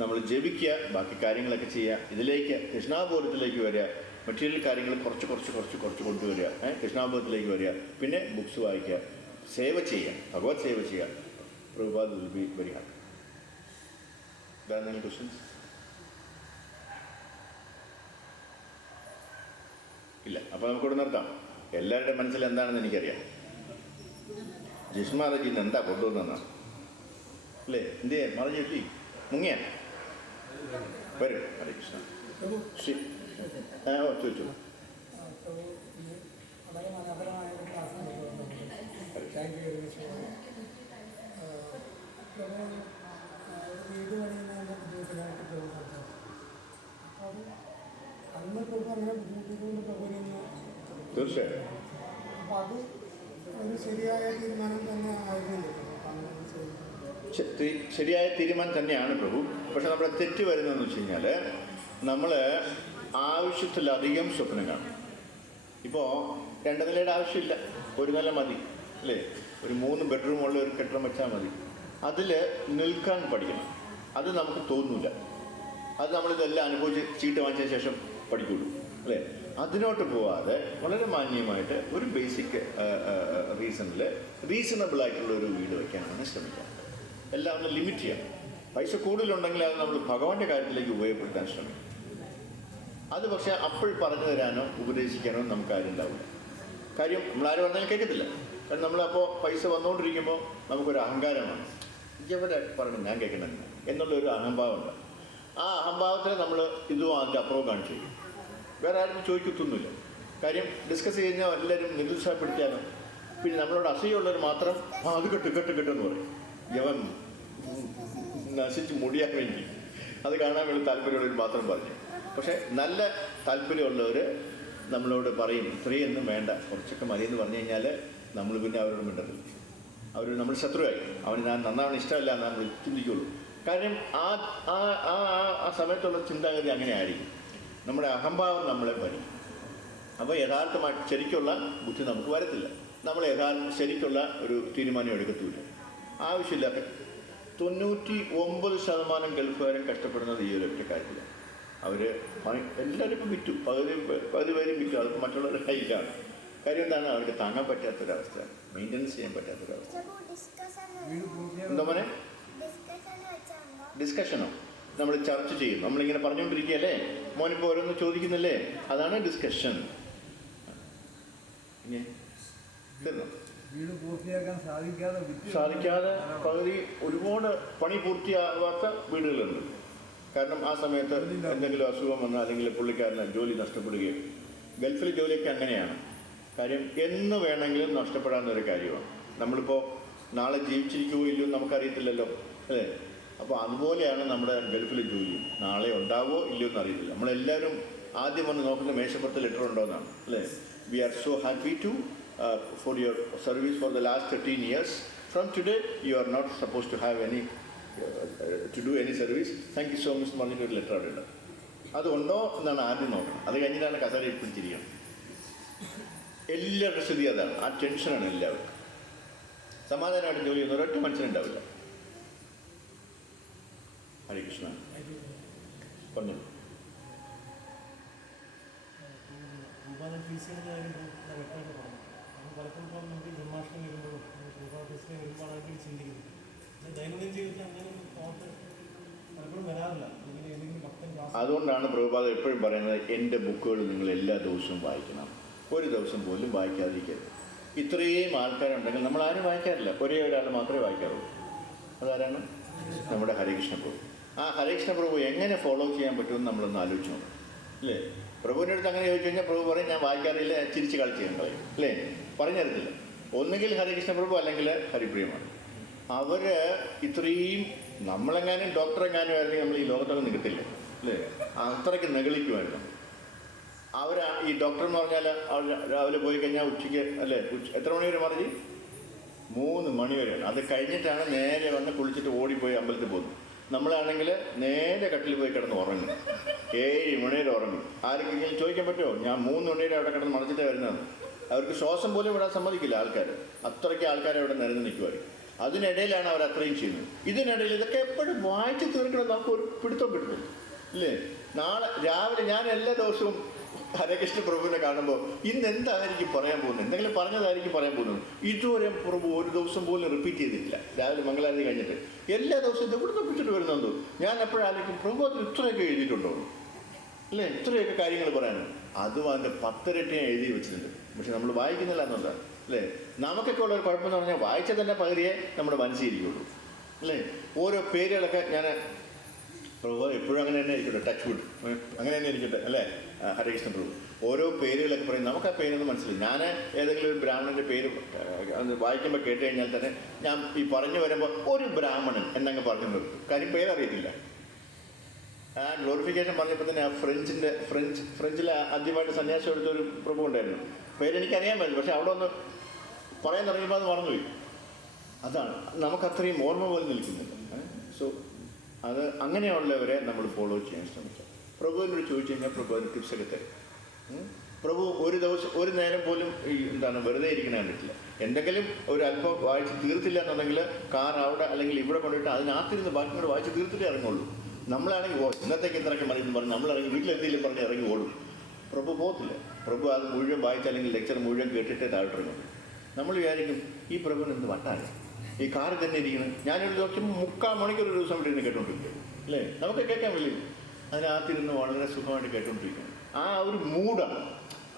നമ്മൾ ജപിക്കുക, ബാക്കി കാര്യങ്ങളൊക്കെ ചെയ്യുക. ഇതിലേക്ക് കൃഷ്ണാബോധത്തിലേക്ക് വരിക, മെറ്റീരിയൽ കാര്യങ്ങൾ കുറച്ച് കൊണ്ടുവരിക, കൃഷ്ണാബോധത്തിലേക്ക് വരിക. പിന്നെ ബുക്സ് വായിക്കുക, സേവ ചെയ്യുക, ഭഗവത് സേവ ചെയ്യുക. Prabhupada will be very happy. എന്തെങ്കിലും ക്വസ്റ്റ്യൻസ് ഇല്ല? അപ്പോൾ നമുക്കിവിടെ നിർത്താം. എല്ലാവരുടെ മനസ്സിൽ എന്താണെന്ന് എനിക്കറിയാം. ജിഷ്മ മഹാരാജ് ഇന്ന് എന്താ കൊണ്ടുവന്നെന്നാണ് അല്ലേ? എന്തേ മറിഞ്ഞ് എത്തി മുങ്ങിയ വരും. ഹരേ കൃഷ്ണ. ചോദിച്ചു. വളരെ മനോഹരമായ ഒരു class thank you very much. വീട് പണിയുന്നതിൻ്റെ ബുദ്ധിമുട്ടിനായിട്ട് പ്രഭു സംസാരിച്ചു. അപ്പോൾ അത് അന്ന് പ്രഭു അങ്ങനെ ബുദ്ധിമുട്ടിക്കൊണ്ട് പ്രഭുവിന് തീർച്ചയായും അപ്പോൾ അത് ഒരു ശരിയായ തീരുമാനം തന്നെ ആയിരുന്നില്ല. ശരിയായ തീരുമാനം തന്നെയാണ് പ്രഭു. പക്ഷെ നമ്മുടെ തെറ്റ് വരുന്നതെന്ന് വെച്ച് കഴിഞ്ഞാൽ, നമ്മൾ ആവശ്യത്തിലധികം സ്വപ്നം കാണും. ഇപ്പോൾ 2 നിലയുടെ ആവശ്യമില്ല, 1 നില മതി അല്ലേ? ഒരു 3 ബെഡ്റൂമുള്ള ഒരു കെട്ടിടം വെച്ചാൽ മതി. അതിൽ നിൽക്കാൻ പഠിക്കണം. അത് നമുക്ക് തോന്നില്ല. അത് നമ്മളിതെല്ലാം അനുഭവിച്ച് ചീട്ട് വാങ്ങിച്ചതിന് ശേഷം പഠിക്കുള്ളൂ അല്ലേ? അതിനോട്ട് പോവാതെ വളരെ മാന്യമായിട്ട് ഒരു ബേസിക് റീസണബിൾ ആയിട്ടുള്ള ഒരു വീട് വയ്ക്കാനാണ് ശ്രമിക്കുക. എല്ലാം ഒന്ന് ലിമിറ്റ് ചെയ്യാം. പൈസ കൂടുതലുണ്ടെങ്കിൽ അത് നമ്മൾ ഭഗവാന്റെ കാര്യത്തിലേക്ക് ഉപയോഗപ്പെടുത്താൻ ശ്രമിക്കും. അത് പക്ഷേ അപ്പോൾ പറഞ്ഞു തരാനോ ഉപദേശിക്കാനോ നമുക്ക് ആരും ഉണ്ടാവില്ല. കാര്യം നമ്മളാരും പറഞ്ഞാൽ കേൾക്കത്തില്ല. കാരണം നമ്മളപ്പോൾ പൈസ വന്നുകൊണ്ടിരിക്കുമ്പോൾ നമുക്കൊരു അഹങ്കാരമാണ്. ഇവരെ പറഞ്ഞു ഞാൻ കേൾക്കണമെന്ന് എന്നുള്ളൊരു അഹംഭാവമുണ്ട്. ആ അഹംഭാവത്തിൽ നമ്മൾ ഇതും അതിൻ്റെ അപ്പുറവും കാണിച്ചു വയ്ക്കും. വേറെ ആരും ചോദിക്കത്തൊന്നുമില്ല. കാര്യം ഡിസ്കസ് കഴിഞ്ഞാൽ എല്ലാവരും നിരുത്സാഹപ്പെടുത്തിയാലും പിന്നെ നമ്മളോട് അസൂയുള്ളവർ മാത്രം അത് കെട്ടെന്ന് പറയും. യവൻ നശിച്ച് മുടിയാൻ വേണ്ടി അത് കാണാൻ വേണ്ടി താല്പര്യമുള്ളവർ മാത്രം പറഞ്ഞു. പക്ഷേ നല്ല താല്പര്യമുള്ളവർ നമ്മളോട് പറയും ഇത്രയൊന്നും വേണ്ട, കുറച്ചൊക്കെ മതിയെന്ന് പറഞ്ഞു കഴിഞ്ഞാൽ നമ്മൾ പിന്നെ അവരോട് മിണ്ടത്തില്ല. അവർ നമ്മൾ ശത്രുവായി, അവന് ഞാൻ നന്നാവണം ഇഷ്ടമല്ല എന്ന് നമ്മൾ ചിന്തിക്കുള്ളൂ. കാര്യം ആ ആ ആ ആ സമയത്തുള്ള ചിന്താഗതി അങ്ങനെ ആയിരിക്കും. നമ്മുടെ അഹംഭാവം നമ്മളെ ഭരിക്കും. അപ്പോൾ യഥാർത്ഥമായിട്ട് ശരിക്കുള്ള ബുദ്ധി നമുക്ക് വരത്തില്ല. നമ്മൾ ശരിക്കുള്ള ഒരു തീരുമാനം എടുക്കത്തുമില്ല. ആവശ്യമില്ലാത്ത 99% ഗൾഫുകാരും കഷ്ടപ്പെടുന്നത് ഈ ഒരു ഒറ്റ കാര്യത്തിലാണ്. അവർ എല്ലാവരും ഇപ്പം വിറ്റു, പകുതി പേരും വിറ്റു. അത് മറ്റുള്ളവരുടെ കയ്യിലാണ്. കാര്യം എന്താണ്? അവർക്ക് താങ്ങാൻ പറ്റാത്തൊരവസ്ഥ, മെയിൻ്റനൻസ് ചെയ്യാൻ പറ്റാത്തൊരവസ്ഥ. എന്താ മോനെ? ഡിസ്കഷനോ? നമ്മൾ ചർച്ച ചെയ്യും. നമ്മളിങ്ങനെ പറഞ്ഞുകൊണ്ടിരിക്കുകയല്ലേ, മോനിപ്പോൾ ഓരോന്ന് ചോദിക്കുന്നില്ലേ, അതാണ് ഡിസ്കഷൻ. തീർന്നു. വീട് പൂർത്തിയാക്കാൻ സാധിക്കാതെ പകുതി ഒരുപാട് പണി പൂർത്തിയാവാത്ത വീടുകളുണ്ട്. കാരണം ആ സമയത്ത് എന്തെങ്കിലും അസുഖം വന്നാൽ അല്ലെങ്കിൽ പുള്ളിക്കാരന് ജോലി നഷ്ടപ്പെടുകയും, ഗൾഫിൽ ജോലിയൊക്കെ അങ്ങനെയാണ്. കാര്യം എന്ന് വേണമെങ്കിലും നഷ്ടപ്പെടാവുന്ന ഒരു കാര്യമാണ്. നമ്മളിപ്പോൾ നാളെ ജീവിച്ചിരിക്കുകയോ ഇല്ലയോ നമുക്കറിയത്തില്ലല്ലോ, അല്ലേ? അപ്പോൾ അതുപോലെയാണ് നമ്മുടെ ഗൾഫിലെ ജോലി. നാളെ ഉണ്ടാവുമോ ഇല്ലയോ എന്ന് അറിയത്തില്ല. നമ്മളെല്ലാവരും ആദ്യം വന്ന് നോക്കുന്ന മേശപ്പുറത്ത് ലെറ്റർ ഉണ്ടോ എന്നാണ്, അല്ലേ? We are so happy to for your service for the last 13 years. From today, you are not supposed to have any, to do any service. Thank you so much എന്ന് പറഞ്ഞിട്ട് ഒരു ലെറ്റർ അവിടെ ഉണ്ട്. അതുണ്ടോ എന്നാണ് ആദ്യം നോക്കണം. അത് കഴിഞ്ഞിട്ടാണ് കസേരയിൽ പിടിച്ചിരിക്കണം. എല്ലാവരുടെ സ്ഥിതി അതാണ്. ആ ടെൻഷനാണ് എല്ലാവർക്കും. സമാധാനമായിട്ട് ജോലി ചെയ്യുന്ന ഒരൊറ്റ മനുഷ്യനുണ്ടാവില്ല. ഹരേ കൃഷ്ണ പറഞ്ഞു. പലപ്പോഴും ഇപ്പോൾ നമുക്ക് ജന്മാഷ്ടമി വരുമ്പോഴും ഫെസ്റ്റിവൽ വരുമ്പോൾ ആൾക്കാർ ചിന്തിക്കുന്നു. ദൈനംദിന ജീവിതത്തിൽ അങ്ങനെ ഒരു തോട്ട് പലപ്പോഴും വരാറില്ല. ഇങ്ങനെ ഏതെങ്കിലും ഭക്തൻ ക്ലാസ്. അതുകൊണ്ടാണ് പ്രഭുപാദ എപ്പോഴും പറയുന്നത്, എൻ്റെ ബുക്കുകൾ നിങ്ങൾ എല്ലാ ദിവസവും വായിക്കണം, ഒരു ദിവസം പോലും വായിക്കാതിരിക്കരുത്. ഇത്രയും ആൾക്കാരുണ്ടെങ്കിൽ നമ്മൾ ആരും വായിക്കാറില്ല, ഒരേ ഒരാൾ മാത്രമേ വായിക്കാറുള്ളൂ. അതാരാണ്? നമ്മുടെ ഹരേകൃഷ്ണ പ്രഭു. ആ ഹരേകൃഷ്ണ പ്രഭു എങ്ങനെ ഫോളോ ചെയ്യാൻ പറ്റുമെന്ന് നമ്മളൊന്ന് ആലോചിച്ച് നോക്കണം, അല്ലേ? പ്രഭുവിൻ്റെ അടുത്ത് അങ്ങനെ ചോദിച്ചു കഴിഞ്ഞാൽ പ്രഭു പറയും, ഞാൻ വായിക്കാറില്ല, ചിരിച്ച് കളിച്ച് ചെയ്യാൻ കളയും, അല്ലേ? പറഞ്ഞു തരത്തില്ല. ഒന്നുകിൽ ഹരികൃഷ്ണ പ്രഭു അല്ലെങ്കിൽ ഹരിപ്രിയമാണ്. അവർ ഇത്രയും, നമ്മളെങ്ങാനും ഡോക്ടറെങ്ങാനും ആയിരുന്നെങ്കിൽ നമ്മൾ ഈ ലോകത്തൊക്കെ നിൽക്കത്തില്ല, അല്ലേ? അത്രയ്ക്ക് നെഗളിക്കുമായിരുന്നു. അവർ ഈ ഡോക്ടർ എന്ന് പറഞ്ഞാൽ രാവിലെ പോയി കഴിഞ്ഞാൽ ഉച്ചയ്ക്ക്, അല്ലേ, എത്ര മണി വരെ മറിഞ്ഞ്? 3 മണി വരെയാണ്. അത് കഴിഞ്ഞിട്ടാണ് നേരെ വന്ന് കുളിച്ചിട്ട് ഓടിപ്പോയി അമ്പലത്തിൽ പോകുന്നത്. നമ്മളാണെങ്കിൽ നേരെ കട്ടിൽ പോയി കിടന്ന് ഉറങ്ങും. 7 മണി വരെ ഉറങ്ങും. ആർക്കെങ്കിലും ചോദിക്കാൻ പറ്റുമോ, ഞാൻ 3 മണി വരെ അവിടെ കിടന്ന് മറിച്ചിട്ടേ വരുന്നതെന്ന്? അവർക്ക് ശ്വാസം പോലും വിടാൻ സമ്മതിക്കില്ല ആൾക്കാർ. അത്രയ്ക്ക് ആൾക്കാരെ അവിടെ നിരന്ന് നിൽക്കുമായിരിക്കും. അതിനിടയിലാണ് അവർ അത്രയും ചെയ്യുന്നത്. ഇതിനിടയിൽ ഇതൊക്കെ എപ്പോഴും വായിച്ച് തീർക്കണം. നമുക്ക് ഒരു പിടുത്തം കിട്ടും, ഇല്ലേ? നാളെ രാവിലെ ഞാൻ എല്ലാ ദിവസവും ഹരകൃഷ്ണ പ്രഭുവിനെ കാണുമ്പോൾ ഇന്ന് എന്തായിരിക്കും പറയാൻ പോകുന്നത്, എന്തെങ്കിലും പറഞ്ഞതായിരിക്കും പറയാൻ പോകുന്നത്. ഇതുവരെ പ്രഭു ഒരു ദിവസം പോലും റിപ്പീറ്റ് ചെയ്തിട്ടില്ല. രാവിലെ മംഗളാരതി കഴിഞ്ഞിട്ട് എല്ലാ ദിവസവും ഇത് ഇവിടുന്ന് പിടിച്ചിട്ട് വരുന്നുണ്ടോ? ഞാൻ എപ്പോഴായിരിക്കും പ്രഭു അത് ഇത്രയൊക്കെ എഴുതിയിട്ടുണ്ടോ, അല്ലേ? ഇത്രയൊക്കെ കാര്യങ്ങൾ പറയാനുണ്ട്. അതും അതിൻ്റെ 10 ഇരട്ടി ഞാൻ എഴുതി വെച്ചിട്ടുണ്ട്. പക്ഷെ നമ്മൾ വായിക്കുന്നില്ല എന്നുള്ളതാണ്, അല്ലേ? നമുക്കൊക്കെ ഉള്ളൊരു കുഴപ്പമെന്ന് പറഞ്ഞാൽ വായിച്ചാൽ തന്നെ പകുതിയെ നമ്മുടെ മനസ്സിലിരിക്കുള്ളൂ, അല്ലേ? ഓരോ പേരുകളൊക്കെ ഞാൻ പ്രഭു എപ്പോഴും അങ്ങനെ തന്നെ ഇരിക്കട്ടെ, ടച്ച് വുഡ് അങ്ങനെ തന്നെ ഇരിക്കട്ടെ, അല്ലേ? ഹരകൃഷ്ണ പ്രഭു ഓരോ പേരുകളൊക്കെ പറയും. നമുക്ക് ആ പേരൊന്നും മനസ്സിലായി. ഞാൻ ഏതെങ്കിലും ഒരു ബ്രാഹ്മണൻ്റെ പേര് അത് വായിക്കുമ്പോൾ കേട്ട് കഴിഞ്ഞാൽ തന്നെ ഞാൻ ഈ പറഞ്ഞു വരുമ്പോൾ ഒരു ബ്രാഹ്മണൻ എന്നങ്ങ് പറഞ്ഞു നിർത്തും. കാര്യം പേരറിയത്തില്ല. ആ ഗ്ലോറിഫിക്കേഷൻ പറഞ്ഞപ്പോൾ തന്നെ ആ ഫ്രഞ്ചിൽ ആദ്യമായിട്ട് സന്യാസം എടുത്തൊരു പ്രഭു ഉണ്ടായിരുന്നു. പേരെനിക്കറിയാൻ പറ്റും, പക്ഷെ അവിടെ ഒന്ന് പറയാൻ തുടങ്ങിയപ്പോൾ അത് മറന്നുപോയി. അതാണ് നമുക്കത്രയും ഓർമ്മ പോലും നിൽക്കുന്നില്ല. സോ അത് അങ്ങനെയുള്ളവരെ നമ്മൾ ഫോളോ ചെയ്യാൻ ശ്രമിക്കാം. പ്രഭുവിനോട് ചോദിച്ചു കഴിഞ്ഞാൽ പ്രഭു അതിന് ടിപ്സൊക്കെ തരും. പ്രഭു ഒരു ദിവസം ഒരു നേരം പോലും വെറുതെ ഇരിക്കണ കണ്ടിട്ടില്ല. എന്തെങ്കിലും ഒരു അല്പം വായിച്ച് തീർത്തില്ല എന്നുണ്ടെങ്കിൽ കാർ അവിടെ അല്ലെങ്കിൽ ഇവിടെ കൊണ്ടിട്ട് അതിനകത്തിരുന്ന് ബാക്കി കൂടെ വായിച്ച് തീർത്തിട്ടേ ഇറങ്ങുള്ളൂ. നമ്മളാണെങ്കിൽ ഇന്നത്തേക്ക് ഇത്രയൊക്കെ മതി എന്ന് പറഞ്ഞ് നമ്മളിറങ്ങി വീട്ടിലെത്തിയില്ല പറഞ്ഞ് ഇറങ്ങി ഓടും. പ്രഭു പോകത്തില്ല. പ്രഭു അത് മുഴുവൻ വായിച്ച് അല്ലെങ്കിൽ ലെക്ചർ മുഴുവൻ കേട്ടിട്ടേ താഴോട്ടിറങ്ങും. നമ്മൾ വിചാരിക്കും ഈ പ്രഭുവിന് എന്ത് വട്ടാണ്, ഈ കാറിൽ തന്നെ ഇരിക്കണം. ഞാനിവിടെ നോക്കിയപ്പോൾ 3/4 മണിക്കൂർ ഒരു ദിവസം ഇവിടെ ഇരുന്ന് കേട്ടോണ്ടിരിക്കും, അല്ലേ? നമുക്ക് കേൾക്കാൻ വലിയ അതിനകത്തിരുന്ന് വളരെ സുഖമായിട്ട് കേട്ടോണ്ടിരിക്കണം. ആ ഒരു മൂഡാണ്,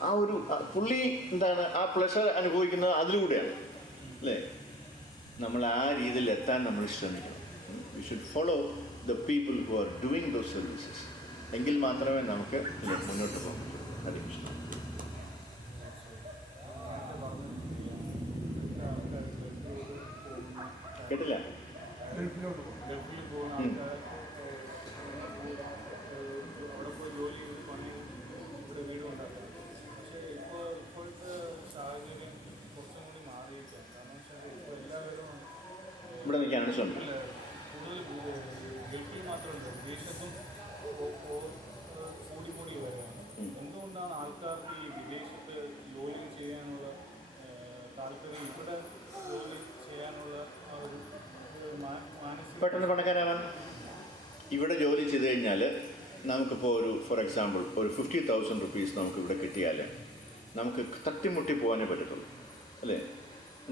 ആ ഒരു പുള്ളി ആ പ്ലഷർ അനുഭവിക്കുന്നത് അതിലൂടെയാണ്, അല്ലേ? നമ്മൾ ആ രീതിയിൽ എത്താൻ നമ്മൾ ശ്രമിക്കണം. We should follow the people who are doing those services. എങ്കിൽ മാത്രമേ നമുക്ക് മുന്നോട്ട് പോകാൻ പറ്റൂ. ഹരേ കൃഷ്ണ. കേട്ടില്ല? ഗൾഫിലോട്ട് പോകും. ഗൾഫിൽ പോകുന്ന ആൾക്കാർ അവിടെ പോയി ജോലി ചെയ്ത് പണി ഇവിടെ വീട് ഉണ്ടാക്കുക. പക്ഷേ ഇപ്പോഴത്തെ സാഹചര്യം കുറച്ചും കൂടി മാറിയിരിക്കുകയാണ്. കാരണം വെച്ചാൽ ഇപ്പോൾ എല്ലാവരും ഇവിടെ നിൽക്കാനാണ് ശ്രമിക്കുന്നത്. കൂടുതൽ ഗൾഫിൽ മാത്രമല്ല വിദേശത്തും കൂടി വരികയാണ്. എന്തുകൊണ്ടാണ് ആൾക്കാർക്ക് ഈ വിദേശത്ത് ജോലി ചെയ്യാനുള്ള താല്പര്യം ഇവിടെ ജോലി ചെയ്യാനുള്ള ഒരു പെട്ടെന്ന് പണക്കാരാവാൻ? ഇവിടെ ജോലി ചെയ്ത് കഴിഞ്ഞാൽ നമുക്കിപ്പോൾ ഫോർ എക്സാമ്പിൾ ഒരു 50,000 റുപ്പീസ് നമുക്ക് ഇവിടെ കിട്ടിയാൽ നമുക്ക് തട്ടിമുട്ടി പോകാനേ പറ്റത്തുള്ളൂ, അല്ലേ?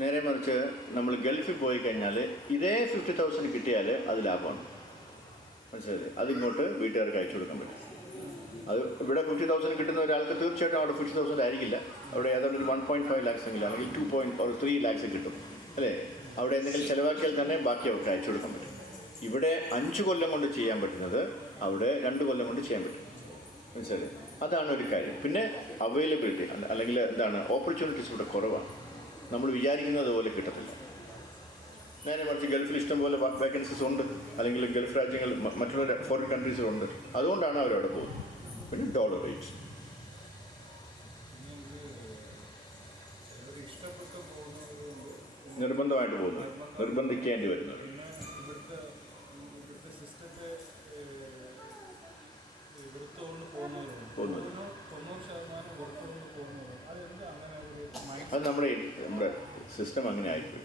നേരെ മറിച്ച് നമ്മൾ ഗൾഫിൽ പോയി കഴിഞ്ഞാൽ ഇതേ 50,000 കിട്ടിയാൽ അത് ലാഭമാണ്. മനസ്സിലായില്ലേ? അതിങ്ങോട്ട് വീട്ടുകാർക്ക് അയച്ചു കൊടുക്കാൻ പറ്റും. അത് ഇവിടെ 50,000 കിട്ടുന്ന ഒരാൾക്ക് തീർച്ചയായിട്ടും അവിടെ 50,000 ആയിരിക്കില്ല. അവിടെ ഏതാണ്ട് ഒരു 1.5 lakhs എങ്കിലും അല്ലെങ്കിൽ 2.3 lakhs കിട്ടും അല്ലേ. അവിടെ എന്തെങ്കിലും ചിലവാക്കിയാൽ തന്നെ ബാക്കി അവർക്ക് അയച്ചു കൊടുക്കാൻ പറ്റും. ഇവിടെ 5 കൊല്ലം കൊണ്ട് ചെയ്യാൻ പറ്റുന്നത് അവിടെ 2 കൊല്ലം കൊണ്ട് ചെയ്യാൻ പറ്റും. മനസ്സിലായി? അതാണ് ഒരു കാര്യം. പിന്നെ അവൈലബിലിറ്റി അല്ലെങ്കിൽ എന്താണ് ഓപ്പർച്യൂണിറ്റീസ് ഇവിടെ കുറവാണ്. നമ്മൾ വിചാരിക്കുന്നത് പോലെ കിട്ടത്തില്ല. നേരെ മറിച്ച് ഗൾഫിൽ ഇഷ്ടംപോലെ വേക്കൻസീസ് ഉണ്ട്, അല്ലെങ്കിൽ ഗൾഫ് രാജ്യങ്ങൾ മറ്റുള്ള ഫോറിൻ കൺട്രീസിലുണ്ട്. അതുകൊണ്ടാണ് അവരവിടെ പോകുന്നത്. പിന്നെ ഡോളർ റേറ്റ്സ് ഇഷ്ടപ്പെട്ട് പോകുന്നവരുണ്ട്, നിർബന്ധമായിട്ട് പോകുന്നു, നിർബന്ധിക്കേണ്ടി വരുന്നത്. ഇവിടുത്തെ സിസ്റ്റത്തെ വെറുത്തുകൊണ്ട് പോകുന്നവരുണ്ട്. 90% വെറുത്തുകൊണ്ട് പോകുന്നവരുണ്ട്. അതെന്താ അങ്ങനെ ഒരു മൈൻഡ്? അത് നമ്മുടെ സിസ്റ്റം അങ്ങനെ ആയിരിക്കും.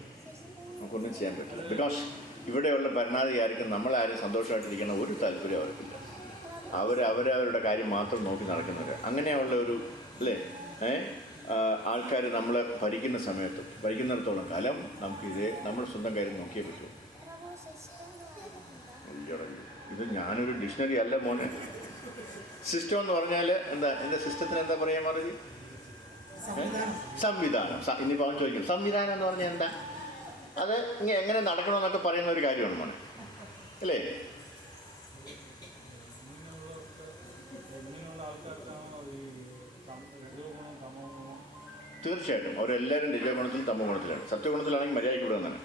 നമുക്കൊന്നും ചെയ്യാൻ പറ്റില്ല. ബിക്കോസ് ഇവിടെയുള്ള ഭരണാധികാരിക്ക് നമ്മളാരും സന്തോഷമായിട്ടിരിക്കുന്ന ഒരു താല്പര്യം അവർക്കില്ല. അവരവരുടെ കാര്യം മാത്രം നോക്കി നടക്കുന്നത്. അങ്ങനെയുള്ള ഒരു അല്ലേ ആൾക്കാർ നമ്മളെ ഭരിക്കുന്ന സമയത്ത് ഭരിക്കുന്നിടത്തോളം കാലം നമുക്കിത് നമ്മുടെ സ്വന്തം കാര്യം നോക്കിയേ പറ്റൂ. ഇത് ഞാനൊരു ഡിക്ഷണറി അല്ല മോനെ. സിസ്റ്റം എന്ന് പറഞ്ഞാൽ എന്താ? എൻ്റെ സിസ്റ്റത്തിന് എന്താ പറയാൻ പറഞ്ഞത്? സംവിധാനം. ഇനിയിപ്പോൾ അവൻ ചോദിക്കും സംവിധാനം എന്ന് പറഞ്ഞാൽ എന്താ? അത് ഇങ്ങനെ എങ്ങനെ നടക്കണമെന്നൊക്കെ പറയുന്ന ഒരു കാര്യമാണ് മോനെ, അല്ലേ? തീർച്ചയായിട്ടും അവരെല്ലാവരും രജോ ഗുണത്തിലും തമോ ഗുണത്തിലാണ്. സത്യഗുണത്തിലാണെങ്കിൽ മര്യാദയ്ക്ക് ഇവിടെ തന്നെ.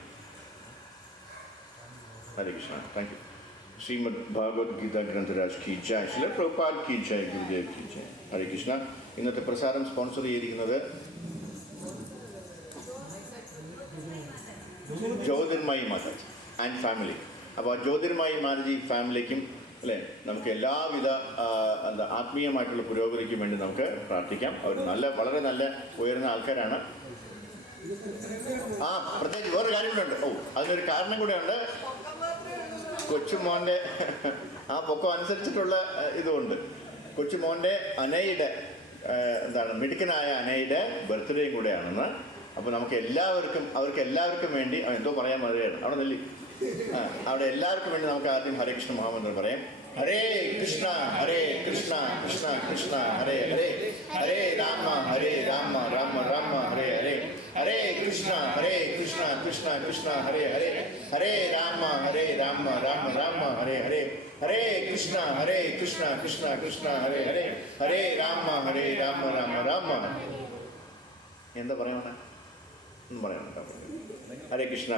ഹരേ കൃഷ്ണ. Thank you. ശ്രീമദ് ഭാഗവത് ഗീത ഗ്രന്ഥരാജ് കി ജയ്, ശ്രീല പ്രഭുപാദ് കി ജയ്, ഗുരുദേവ് കി ജയ്. ഹരേ കൃഷ്ണ. ഇന്നത്തെ പ്രസാരം സ്പോൺസർ ചെയ്തിരിക്കുന്നത് ജ്യോതിർമയി മാതാജി ആൻഡ് ഫാമിലി. അപ്പോൾ ജ്യോതിർമയി മാതാജി ഫാമിലിക്കും അല്ലേ നമുക്ക് എല്ലാവിധ ആത്മീയമായിട്ടുള്ള പുരോഗതിക്കും വേണ്ടി നമുക്ക് പ്രാർത്ഥിക്കാം. അവർ വളരെ നല്ല ഉയർന്ന ആൾക്കാരാണ്. പ്രത്യേകിച്ച് വേറൊരു കാര്യം കൂടെ ഉണ്ട്. അതിനൊരു കാരണം കൂടെ ഉണ്ട്. കൊച്ചുമോൻ്റെ ആ പൊക്കം അനുസരിച്ചിട്ടുള്ള ഇതുമുണ്ട്. കൊച്ചുമോൻ്റെ അനയുടെ മിടുക്കനായ അനയുടെ ബർത്ത്ഡേയും കൂടെയാണെന്ന്. അപ്പോൾ അവർക്ക് എല്ലാവർക്കും വേണ്ടി എന്തോ പറയാൻ മതിയാണ് അവിടെ നെല്ലി അവിടെ എല്ലാവർക്കും വേണ്ടി നമുക്ക് ആദ്യം ഹരേ കൃഷ്ണ മഹാമന്ത്രം പറയാം. ഹരേ കൃഷ്ണ കൃഷ്ണ കൃഷ്ണ ഹരേ ഹരേ, ഹരേ രാമ രാമ രാമ ഹരേ ഹരേ, ഹരേ കൃഷ്ണ കൃഷ്ണ കൃഷ്ണ ഹരേ ഹരേ, ഹരേ രാമ രാമ രാമ ഹരേ ഹരേ, ഹരേ കൃഷ്ണ കൃഷ്ണ കൃഷ്ണ ഹരേ ഹരേ, ഹരേ രാമ രാമ രാമ. എന്താ പറയാൻ ഒന്നും പറയാൻ ഹരേ കൃഷ്ണ.